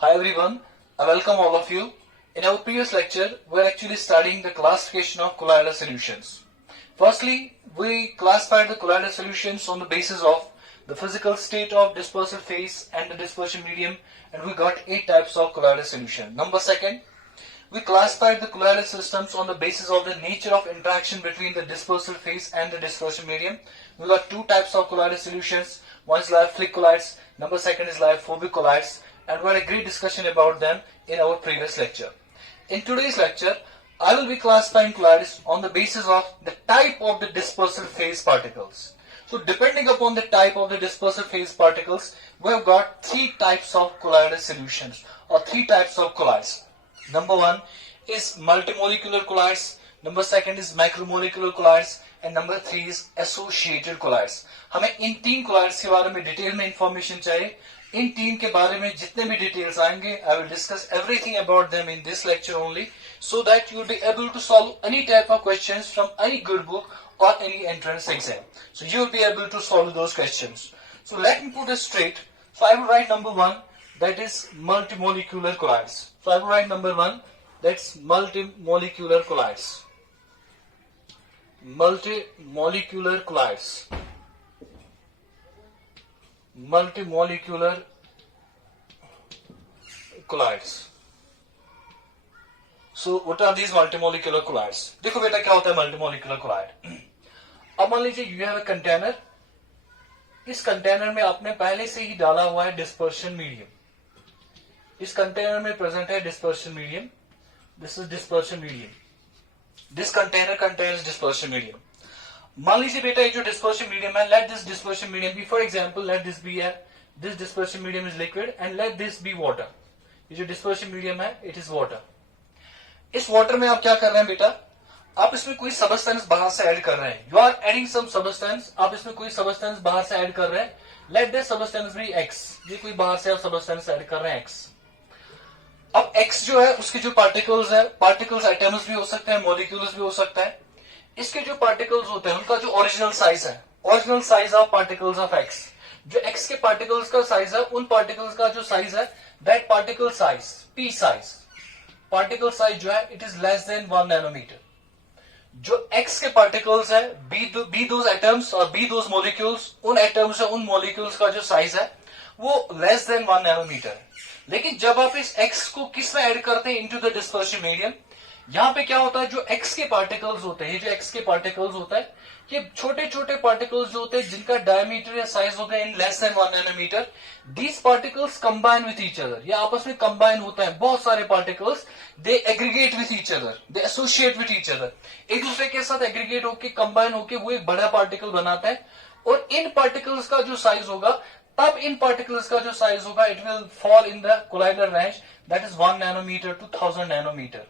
Hi everyone, I welcome all of you. In our previous lecture, we are actually studying the classification of colloidal solutions. Firstly, we classified the colloidal solutions on the basis of the physical state of dispersive phase and the dispersion medium, and we got 8 types of colloidal solution. Number second, we classified the colloidal systems on the basis of the nature of interaction between the dispersive phase and the dispersion medium. We got 2 types of colloidal solutions. One is lyophilic colloids, number second is lyophobic colloids, and we had a great discussion about them in our previous lecture. In today's lecture, I will be classifying colloids on the basis of the type of the dispersive phase particles. So depending upon the type of the dispersive phase particles, we have got 3 types of colloidal solutions or 3 types of colloids. Number 1 is multimolecular colloids, number 2 is macromolecular colloids, and number 3 is associated colloids. हमें इन 3 colloids के बारे में detail में information चाहिए. इन 3 के बारे में जितने भी डिटेल्स आएंगे, I will discuss everything about them in this lecture only, so that you will be able to solve any type of questions from any good book or any entrance exam. So you will be able to solve those questions. So let me put it straight. So I will write number 1, that is multimolecular colloids. So I will write number 1, that's multimolecular colloids. Multimolecular colloids. Multimolecular colloids. So what are these multimolecular colloids? देखो बेटा क्या होता है multimolecular colloid. अब मान लीजिए you have a container. इस container में आपने पहले से ही डाला हुआ है डिस्पर्शन मीडियम. इस कंटेनर में प्रेजेंट है dispersion medium. This is dispersion medium. This container contains dispersion medium. मान लीजिए बेटा ये जो डिस्पर्शन मीडियम है, let this dispersion medium be, for example let this be है, this dispersion medium is liquid and let this be water. ये जो dispersion medium है इट इज वाटर. इस वाटर में आप क्या कर रहे हैं बेटा, आप इसमें कोई सबस्टेंस बाहर से ऐड कर रहे हैं. You are adding some substance. आप इसमें कोई सबस्टेंस बाहर से ऐड कर रहे हैं. Let this substance be X. ये कोई बाहर से आप सबस्टेंस ऐड कर रहे हैं एक्स. अब एक्स जो है उसके जो पार्टिकल्स है, पार्टिकल्स एटम्स भी हो सकते हैं, मॉलिक्यूल्स भी हो सकता है. इसके जो पार्टिकल्स होते हैं उनका जो ओरिजिनल साइज है, original size of particles of X, जो एक्स के पार्टिकल्स का साइज है, उन पार्टिकल्स का जो साइज है, that particle size, P size, particle size जो है it is less than 1 nanometer. जो एक्स के पार्टिकल्स है, बी दोज एटम्स और बी दोज मॉलिक्यूल्स, उन एटम्स और उन मॉलिक्यूल्स का जो साइज है वो लेस देन 1 नैनोमीटर है. लेकिन जब आप इस एक्स को किस में ऐड करते हैं, इनटू द डिस्पर्शन मीडियम, यहां पे क्या होता है, जो एक्स के पार्टिकल्स होते हैं, ये जो एक्स के पार्टिकल्स होता है, ये छोटे छोटे पार्टिकल्स जो होते हैं जिनका डायमीटर या साइज होता है in less than 1 nanometer, these particles combine with each other. ये आपस में कंबाइन होता है, बहुत सारे particles, they aggregate with each other, they associate with each other. एक दूसरे के साथ एग्रीगेट होकर कंबाइन होकर वो एक बड़ा पार्टिकल बनाता है. और इन पार्टिकल्स का जो साइज होगा, तब इन पार्टिकल्स का जो साइज होगा, it will fall in the colloidal range, that is 1 nanometer to 1000 nanometer.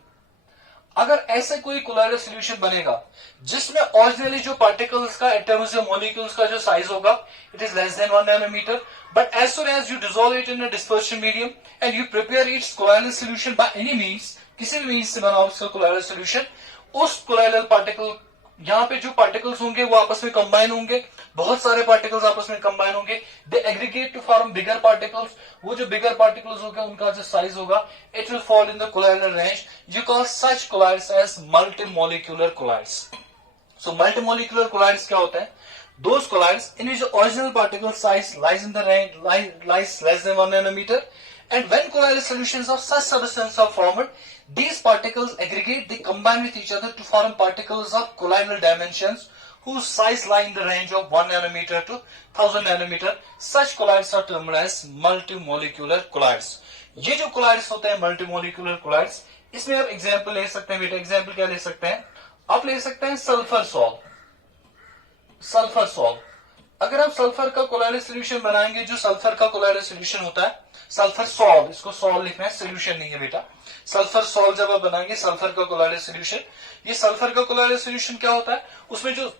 अगर ऐसे कोई कोलाइडल सॉल्यूशन बनेगा जिसमें ओरिजिनली जो पार्टिकल्स का, एटम्स या मॉलिक्यूल्स का जो साइज होगा, it is less than 1 nanometer, but as soon as you dissolve it in a dispersion medium and you prepare its colloidal solution by any means, किसी भी मींस से बनाओ उसका कोलाइडल सॉल्यूशन, उस कोलाइडल पार्टिकल, यहां पे जो पार्टिकल्स होंगे वो आपस में कंबाइन होंगे, बहुत सारे पार्टिकल्स आपस में कंबाइन होंगे, they aggregate to form bigger particles. वो जो बिगर पार्टिकल्स होंगे उनका जो साइज होगा, it will fall in the colloidal range. You call such colloids as multimolecular colloids. So multimolecular colloids क्या होता है, those colloids in which original particle size lies in the range, lies less than 1 nanometre, and when colloidal solutions of such substance are formed, these particles aggregate, they combine with each other to form particles of colloidal dimensions whose size lie in the range of 1 nanometer to 1000 nanometer. Such colloids are termed as multimolecular colloids. ये जो colloids होते हैं multimolecular colloids, इसमें आप example ले सकते हैं बेटा. एग्जाम्पल क्या ले सकते हैं, आप ले सकते हैं सल्फर सॉल्ट. सल्फर सॉल्ट, अगर आप सल्फर का कोलाइडल सॉल्यूशन बनाएंगे, जो सल्फर का कोलाइडल सॉल्यूशन होता है, सल्फर सॉल्ट, इसको सॉल्ट लिखना है, सॉल्यूशन नहीं है बेटा. सल्फर सॉल्ट जब आप बनाएंगे सल्फर का कोलाइडल सॉल्यूशन, ये सल्फर का कोलाइडल सॉल्यूशन क्या होता है, उसमें जो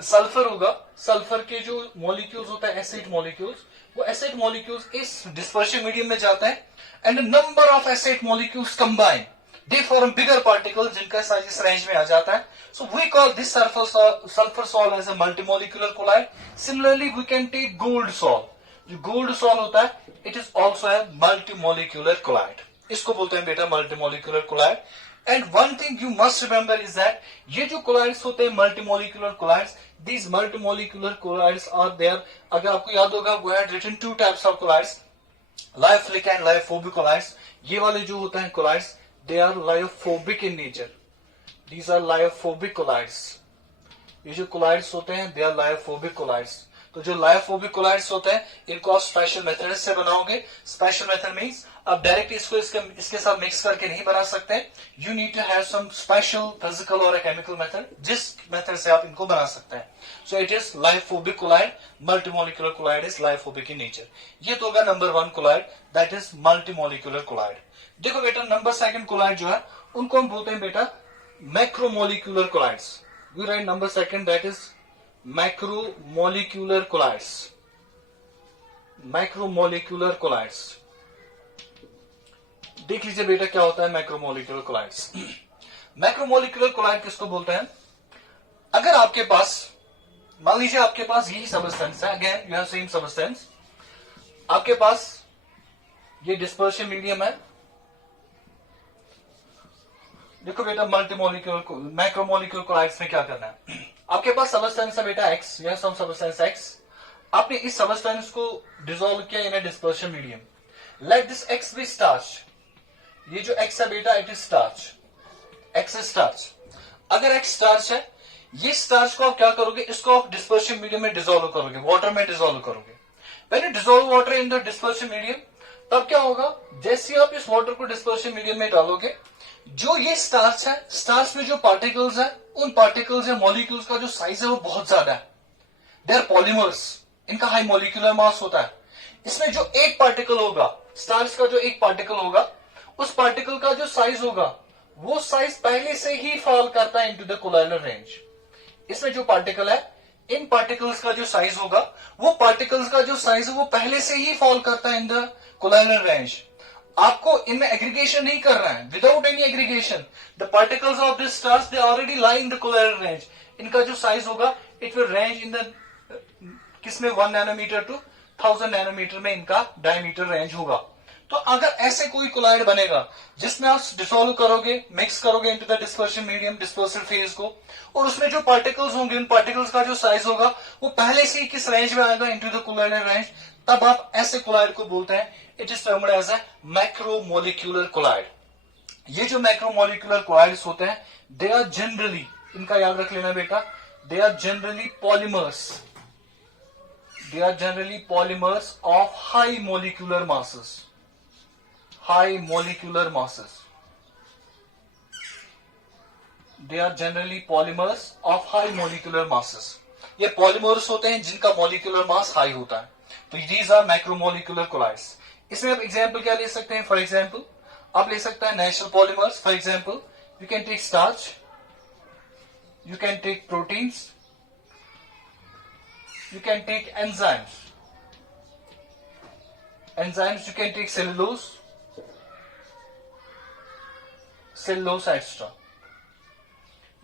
सल्फर होगा, सल्फर के जो मॉलिक्यूल्स होता है, एसिड मॉलिक्यूल्स, वो एसिड मॉलिक्यूल्स इस डिस्पर्शन मीडियम में जाता है and number of acid molecules combine, they form bigger particles जिनका साइज इस रेंज में आ जाता है. So we call this sulfur salt as a multimolecular colloid. Similarly, we can take gold salt. जो गोल्ड सॉल्ट होता है it is also a multimolecular colloid, इसको बोलते हैं बेटा multimolecular colloid. And one thing you must remember is that ये जो colloids होते हैं multimolecular colloids, these multimolecular colloids are there, अगर आपको याद होगा we had written two types of colloids, lyophilic and lyophobic colloids. ये वाले जो होते हैं colloids they are lyophobic in nature, these are lyophobic colloids. ये जो कोलाइड्स होते हैं दे आर लायोफोबिक कोलाइड्स। तो जो लायोफोबिक कोलाइड्स होते हैं इनको आप स्पेशल मेथड से बनाओगे। स्पेशल मेथड मींस आप डायरेक्ट इसको इसके साथ मिक्स करके नहीं बना सकते, you need to have some special physical और केमिकल मेथड, जिस मेथड से आप इनको बना सकते हैं। So it is lyophobic colloid, multimolecular colloid is lyophobic in nature. ये तो होगा number 1 colloid, that is multimolecular colloid. देखो बेटा नंबर 2 कोलाइड जो है उनको हम बोलते हैं बेटा macromolecular colloids. We write number 2 that is macromolecular colloids, macromolecular colloids. देख लीजिए बेटा क्या होता है मैक्रोमोलिकुलर कोलाइड्स। मैक्रोमोलिकुलर कोलाइड किसको बोलते हैं? अगर आपके पास मान लीजिए आपके पास यही सबस्टेंस है, again you have same substance, आपके पास ये डिस्पर्शन मीडियम है। देखो बेटा मल्टीमोलिकुलर मैक्रोमोलिकुलर कोलाइड्स में क्या करना है, आपके पास सबस्टेंस है बेटा एक्स, यह सम सबस्टेंस एक्स, आपने इस सबस्टेंस को डिसॉल्व किया in a dispersion medium, let this X be starch. ये जो एक्स है बेटा it is starch, X is starch. अगर एक्स स्टार्च है, ये स्टार्च को आप क्या करोगे, इसको आप डिस्पर्शन मीडियम में डिसॉल्व करोगे, वाटर में डिसॉल्व करोगे। When you dissolve water in the dispersion medium, तब क्या होगा, जैसे आप इस वाटर को डिस्पर्शन मीडियम में डालोगे, जो ये स्टार्च है, स्टार्च में जो पार्टिकल्स है, उन पार्टिकल्स या मॉलिक्यूल्स का जो साइज है वो बहुत ज्यादा है, दे आर पॉलीमर्स, इनका हाई मॉलिक्यूलर मास होता है। इसमें जो एक पार्टिकल होगा, स्टार्च का जो एक पार्टिकल होगा, उस पार्टिकल का जो साइज होगा वो साइज पहले से ही फॉल करता है इनटू द कोलाइडल रेंज। इसमें जो पार्टिकल है, इन पार्टिकल्स का जो साइज होगा, वो पार्टिकल्स का जो साइज है वो पहले से ही फॉल करता है इन द कोलाइडल रेंज। आपको इनमें एग्रीगेशन नहीं करना है, without any aggregation the particles of this stars they already lie in the colloidal range. इनका जो साइज होगा it will range in the किसमें 1 नैनोमीटर टू 1000 नैनोमीटर में इनका डायमीटर रेंज होगा। तो अगर ऐसे कोई कोलाइड बनेगा जिसमें आप डिसॉल्व करोगे, मिक्स करोगे into the dispersion medium, dispersal phase को, और उसमें जो पार्टिकल्स होंगे उन पार्टिकल्स का जो साइज होगा वो पहले से ही किस रेंज में आएगा, इनटू द कोलाइडल रेंज, तब आप ऐसे कोलाइड को बोलते हैं it is termed as a macromolecular colloid. ये जो मैक्रोमोलिक्यूलर कोलाइड्स होते हैं दे आर जनरली, इनका याद रख लेना बेटा, they are generally polymers, they are generally polymers of high molecular masses, high molecular masses, they are generally polymers of high molecular masses। ये polymers होते हैं जिनका molecular mass high होता है, तो these are macromolecular colloids। इसमें आप example क्या ले सकते हैं, फॉर एग्जाम्पल आप ले सकते हैं natural polymers, for example you can take starch, you can take proteins, you can take enzymes, you can take cellulose etc।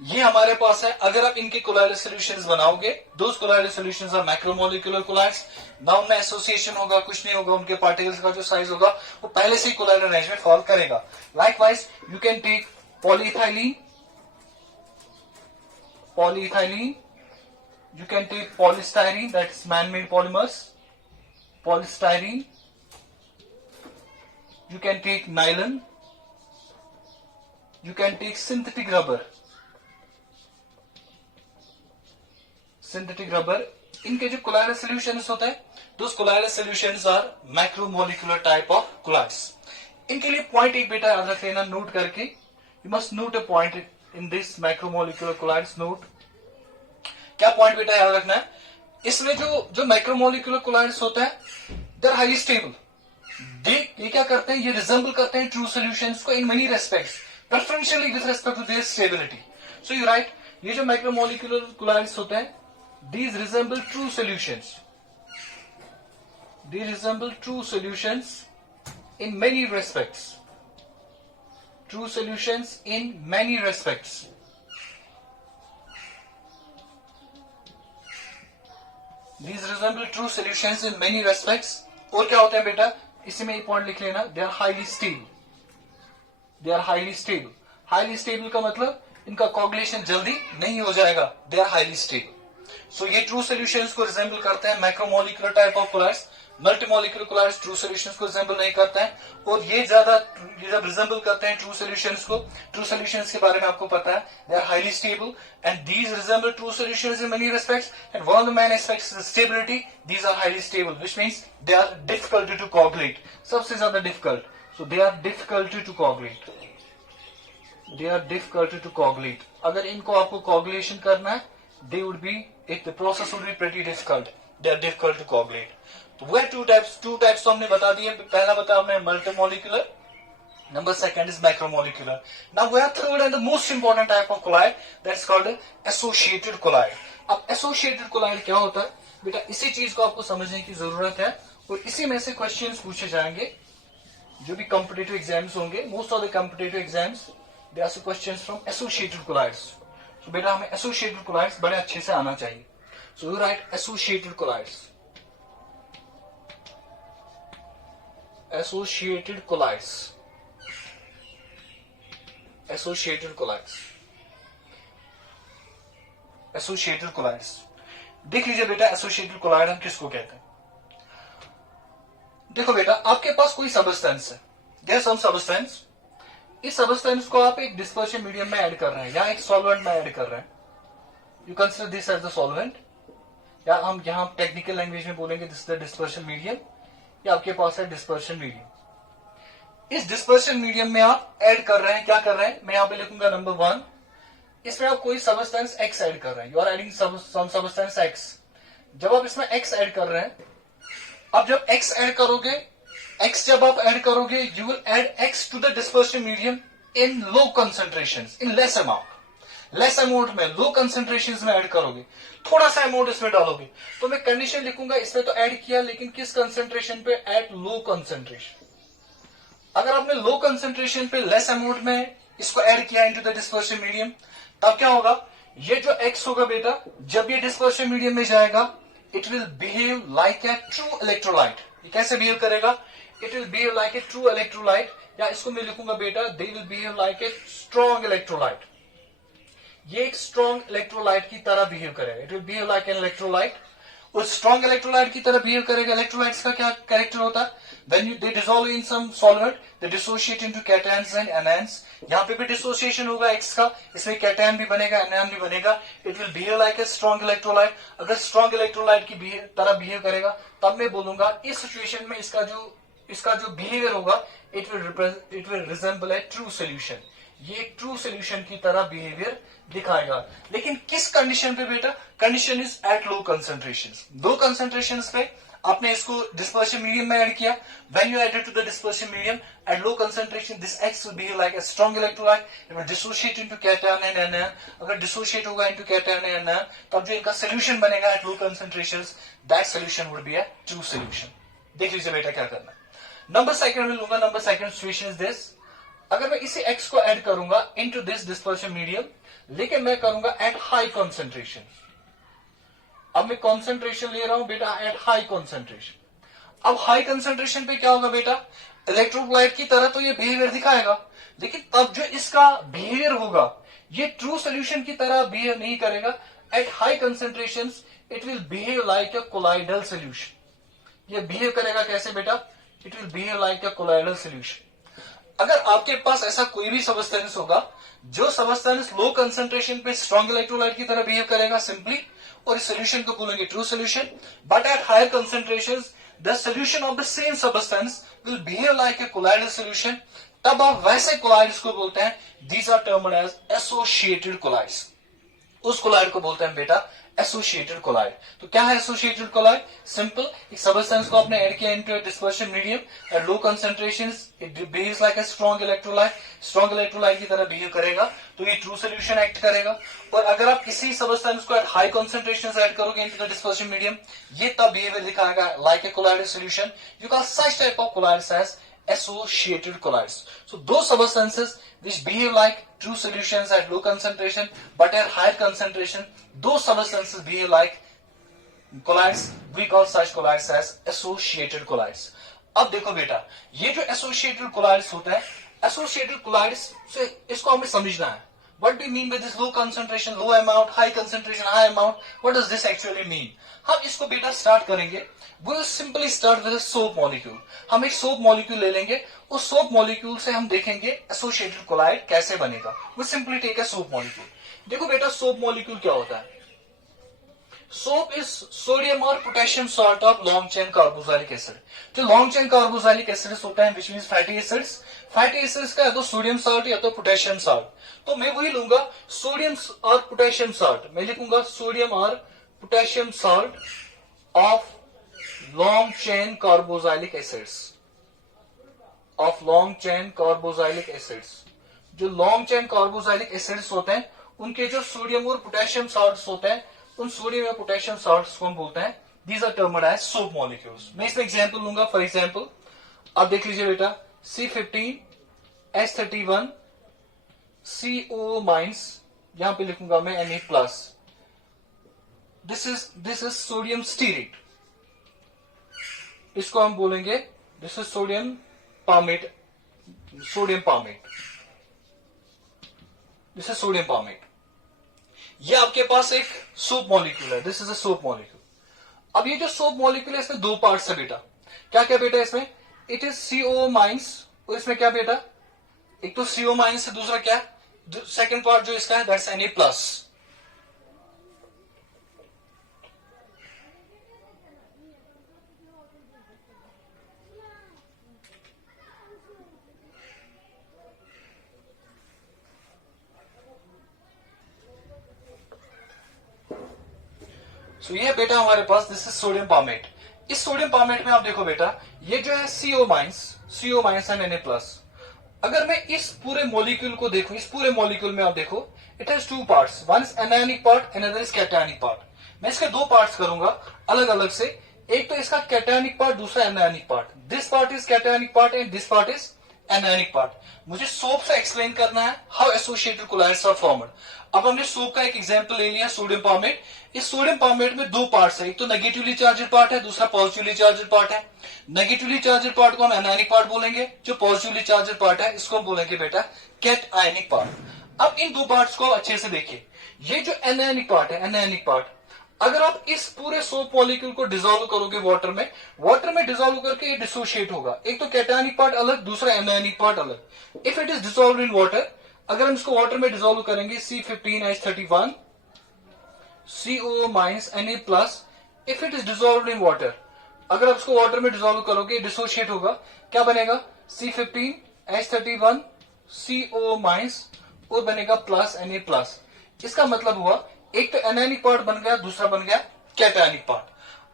ये हमारे पास है। अगर आप इनके कोलाइडल सॉल्यूशंस बनाओगे, those colloidal solutions are macromolecular colloids, ना उनमें एसोसिएशन होगा, कुछ नहीं होगा, उनके पार्टिकल्स का जो साइज होगा वो पहले से ही कोलाइडल रेंज में फॉल करेगा। Likewise you can take polyethylene, you can take polystyrene, that's man-made polymers, polystyrene, you can take nylon, you can take synthetic rubber, इनके जो कोलाइडल सॉल्यूशंस होते हैं, those colloidal solutions are macromolecular type of colloids। इनके लिए point एक बेटा याद रख लेना नोट करके, you must note a point in this macromolecular colloids, note क्या पॉइंट बेटा याद रखना है, इसमें जो मैक्रोमोलिकुलर कोलाइड्स होते हैं दे आर हाईली स्टेबल। ये क्या करते हैं, ये रिजेंबल करते हैं ट्रू सॉल्यूशंस को in many respects, preferentially with respect to their stability. So you write, ये जो मैक्रोमोलिकुलर कोलाइड्स होते हैं these resemble true solutions, these resemble true solutions in many respects, true solutions in many respects. These resemble true solutions in many respects. और क्या होता है बेटा, इसी में एक पॉइंट लिख लेना, they are highly stable. They are highly stable. Highly stable का मतलब इनका कोगुलेशन जल्दी नहीं हो जाएगा. They are highly stable. So ये true solutions को resemble करते हैं macromolecular type of colloids. Multimolecular colloids true solutions को रिजेंबल नहीं करते हैं, और ये जब रिजेंबल करते हैं ट्रू सॉल्यूशंस को, ट्रू सॉल्यूशंस के बारे में आपको पता है, they are highly stable and these resemble true solutions in many respects and one of the main aspects is stability. These are highly stable which means they are difficult to coagulate, सबसे ज्यादा difficult. So they are difficult to coagulate, they are difficult to coagulate. अगर इनको आपको coagulation करना है, they would be, if the process would be pretty difficult. They are difficult to coagulate. तो वह two types तो हमने बता दिए. पहला बताया हमने multimolecular, number second is macromolecular. Now we have third and the most important type of colloid, that's called associated colloid. अब एसोसिएटेड कोलाइड क्या होता है बेटा, इसी चीज को आपको समझने की जरूरत है, और इसी में से क्वेश्चंस पूछे जाएंगे जो भी कॉम्पिटिटिव एग्जाम्स होंगे. Most of the competitive exams they are questions from associated colloids. तो बेटा हमें एसोसिएटेड कोलाइड्स बड़े अच्छे से आना चाहिए. So you write associated colloids. Associated colloids. Associated colloids. Associated colloids. देख लीजिए बेटा, एसोसिएटेड कोलाइड हम किसको कहते हैं. देखो बेटा, आपके पास कोई सबस्टेंस है, देयर सम सबस्टेंस. इस सबस्टेंस को आप एक डिस्पर्शन मीडियम में ऐड कर रहे हैं या एक सॉल्वेंट में ऐड कर रहे हैं. You consider this as the solvent, या हम यहां टेक्निकल लैंग्वेज में बोलेंगे this is the dispersion medium. ये आपके पास है डिस्पर्शन मीडियम. इस डिस्पर्शन मीडियम में आप ऐड कर रहे हैं, क्या कर रहे हैं, मैं यहां पे लिखूंगा नंबर 1. इसमें आप कोई सबस्टेंस एक्स ऐड कर रहे हैं. You are adding some substance X. जब आप इसमें एक्स ऐड कर रहे हैं, अब जब एक्स ऐड करोगे, एक्स जब आप ऐड करोगे, you will add X to the dispersion medium in low concentration, in less amount. Less amount में, लो कंसेंट्रेशन में ऐड करोगे, थोड़ा सा अमाउंट इसमें डालोगे. तो मैं कंडीशन लिखूंगा, इसमें तो ऐड किया, लेकिन किस कंसेंट्रेशन पे, एट लो कंसेंट्रेशन. अगर आपने लो कंसेंट्रेशन पे लेस अमाउंट में इसको ऐड किया इनटू द डिस्पर्शन मीडियम, तब क्या होगा, ये जो एक्स होगा बेटा, जब ये डिस्पर्शन मीडियम में जाएगा, it will behave like A true electrolyte. ये कैसे बिहेव करेगा, it will behave like A true electrolyte, या इसको मैं लिखूंगा बेटा, they will behave like a strong electrolyte. ये एक स्ट्रॉन्ग इलेक्ट्रोलाइट की तरह बिहेव करेगा. It will behave like an electrolyte. और स्ट्रॉन्ग इलेक्ट्रोलाइट की तरह बिहेव करेगा. इलेक्ट्रोलाइट्स का क्या कैरेक्टर होता है, when you they dissolve in some solvent, they dissociate into cations and anions. यहां पे भी डिसोसिएशन होगा एक्स का, इसमें कैटायन भी बनेगा, एनायन भी बनेगा. It will behave like a strong electrolyte. अगर स्ट्रॉन्ग इलेक्ट्रोलाइट की तरह बिहेव करेगा, तब मैं बोलूंगा इस सिचुएशन में इसका जो बिहेवियर होगा, it will resemble A true solution. ये एक ट्रू सोल्यूशन की तरह बिहेवियर दिखाएगा. लेकिन किस कंडीशन पे बेटा, condition is at low concentration. Low concentration पे आपने इसको डिस्पर्शन मीडियम में ऐड किया. When you added to the dispersion medium at low concentration, this X will behave like a strong electrolyte. It will dissociate into cation and anion. अगर dissociate होगा into cation and anion, तब जो इनका solution बनेगा at low concentration, that solution would be a true solution. देख लीजिए बेटा क्या करना है. नंबर सेकंड में लूंगा. Number second situation is this. अगर मैं इसी एक्स को ऐड करूंगा इनटू दिस डिस्पर्शन मीडियम, लेकिन मैं करूंगा एट हाई कंसेंट्रेशन. अब मैं कंसेंट्रेशन ले रहा हूं बेटा एट हाई कंसेंट्रेशन. अब हाई कंसेंट्रेशन पे क्या होगा बेटा, इलेक्ट्रोलाइट की तरह तो ये बिहेवियर दिखाएगा, लेकिन तब जो इसका बिहेवियर होगा, ये ट्रू सोल्यूशन की तरह बिहेव नहीं करेगा. Eight high concentration it will behave like a colloidal solution. ये बिहेव करेगा कैसे बेटा, it will behave like a colloidal solution. अगर आपके पास ऐसा कोई भी सबस्टेंस होगा, जो सबस्टेंस लो कंसेंट्रेशन पे स्ट्रॉन्ग इलेक्ट्रोलाइट की तरह बिहेव करेगा सिंपली, और इस सोल्यूशन को बोलेंगे true solution. But at higher concentration the solution of the same substance will behave like a colloidal solution. तब आप वैसे कोलाइड्स को बोलते हैं, these are termed as associated colloids. उस कोलाइड को बोलते हैं बेटा एसोसिएटेड कोलाइड. तो क्या है एसोसिएटेड कोलाइड, सिंपल, एक सबस्टेंस को आपने ऐड किया into dispersion medium at low concentrations, it behaves like a strong electrolyte. Strong electrolyte की तरह बिहेव करेगा, तो ये ट्रू सोल्यूशन एक्ट करेगा. और अगर आप किसी सबस्टेंस को एट हाई कंसेंट्रेशन ऐड करोगे इनटू द डिस्पर्शन मीडियम, ये तब बिहेवियर दिखाएगा like a colloidal solution. You call such type of colloids as associated colloids. So those substances which behave like true solutions at low concentration but at higher concentration, those substances behave like colloids, we call such colloids as associated colloids. अब देखो बेटा, ये जो associated colloids होता है, associated colloids से इसको हमें समझना है. What do you mean by this low concentration, low amount, high concentration, high amount? What does this actually mean? हम इसको बेटा स्टार्ट करेंगे. We will simply start with a soap molecule. हम एक soap molecule ले लेंगे. उस soap molecule से हम देखेंगे associated colloid कैसे बनेगा. We simply take a soap molecule. देखो बेटा, soap molecule क्या होता है? Soap is sodium or potassium salt of long chain carboxylic acid. जो long chain carboxylic acids होता है, which means fatty acids. Fatty acids का या तो sodium salt या तो potassium salt. तो मैं वही लूंगा सोडियम और पोटेशियम साल्ट. मैं लिखूंगा सोडियम और potassium salt of long chain carboxylic acids. Of long chain carboxylic acids. जो लॉन्ग चेन कार्बोजाइलिक एसिड्स होते हैं, उनके जो सोडियम और पोटेशियम साल्ट्स होते हैं, उन सोडियम या पोटेशियम साल्ट्स को हम बोलते हैं, these are termed as soap molecules. मैं इसमें एग्जांपल लूंगा. फॉर एग्जांपल आप देख लीजिए बेटा, C15H31 CO माइनस, यहां पे लिखूंगा मैं Na plus. This is sodium stearate. इसको हम बोलेंगे this is sodium palmate. Sodium palmate. This is sodium palmate. ये आपके पास एक सोप मॉलिक्यूल है. This is a soap molecule. अब ये जो सोप मॉलिक्यूल है, इसमें दो पार्ट्स है बेटा. क्या क्या बेटा इसमें? It is CO minus. और इसमें क्या बेटा? एक तो CO माइनस है, दूसरा क्या? सेकेंड पार्ट जो इसका है, दैट्स Na प्लस. सो ये बेटा हमारे पास दिस इज सोडियम पामेट. इस सोडियम पामेट में आप देखो बेटा, ये जो है CO minus and Na plus. अगर मैं इस पूरे मॉलिक्यूल को देखूं, इस पूरे मॉलिक्यूल में आप देखो, it has two parts. One is anionic part, another is cationic part. मैं इसके दो पार्ट्स करूंगा अलग अलग से. एक तो इसका कैटायनिक पार्ट, दूसरा anionic part. This part is cationic part and this part is anionic part. मुझे सोप से एक्सप्लेन करना है how associated colloids are formed. अब हमने सोप का एक एग्जांपल ले लिया, सोडियम पामेट. इस सोडियम पामेट में दो पार्ट्स है. एक तो नेगेटिवली चार्जड पार्ट है, दूसरा पॉजिटिवली चार्जड पार्ट है. नेगेटिवली चार्जड पार्ट को हम एनायनिक पार्ट बोलेंगे. जो पॉजिटिवली चार्जड पार्ट है, इसको हम बोलेंगे बेटा कैटायनिक पार्ट. अब इन दो पार्ट्स को अच्छे से देखिए. ये जो एनायनिक पार्ट है, एनायनिक पार्ट, अगर आप इस पूरे सोप मॉलिक्यूल को डिसॉल्व करोगे वाटर में डिसॉल्व करके ये डिसोशिएट होगा. एक तो कैटायनिक पार्ट अलग, दूसरा एनायनिक पार्ट अलग. If it is dissolve in water, अगर हम इसको वाटर में डिसॉल्व करेंगे, C15H31 CO minus Na plus. If it is dissolve in water, अगर आप इसको वाटर में डिसॉल्व करोगे, डिसोशिएट होगा. क्या बनेगा? C15H31 CO माइनस और बनेगा प्लस Na प्लस. इसका मतलब हुआ एक तो एनायनिक पार्ट बन गया, दूसरा बन गया कैटायनिक पार्ट.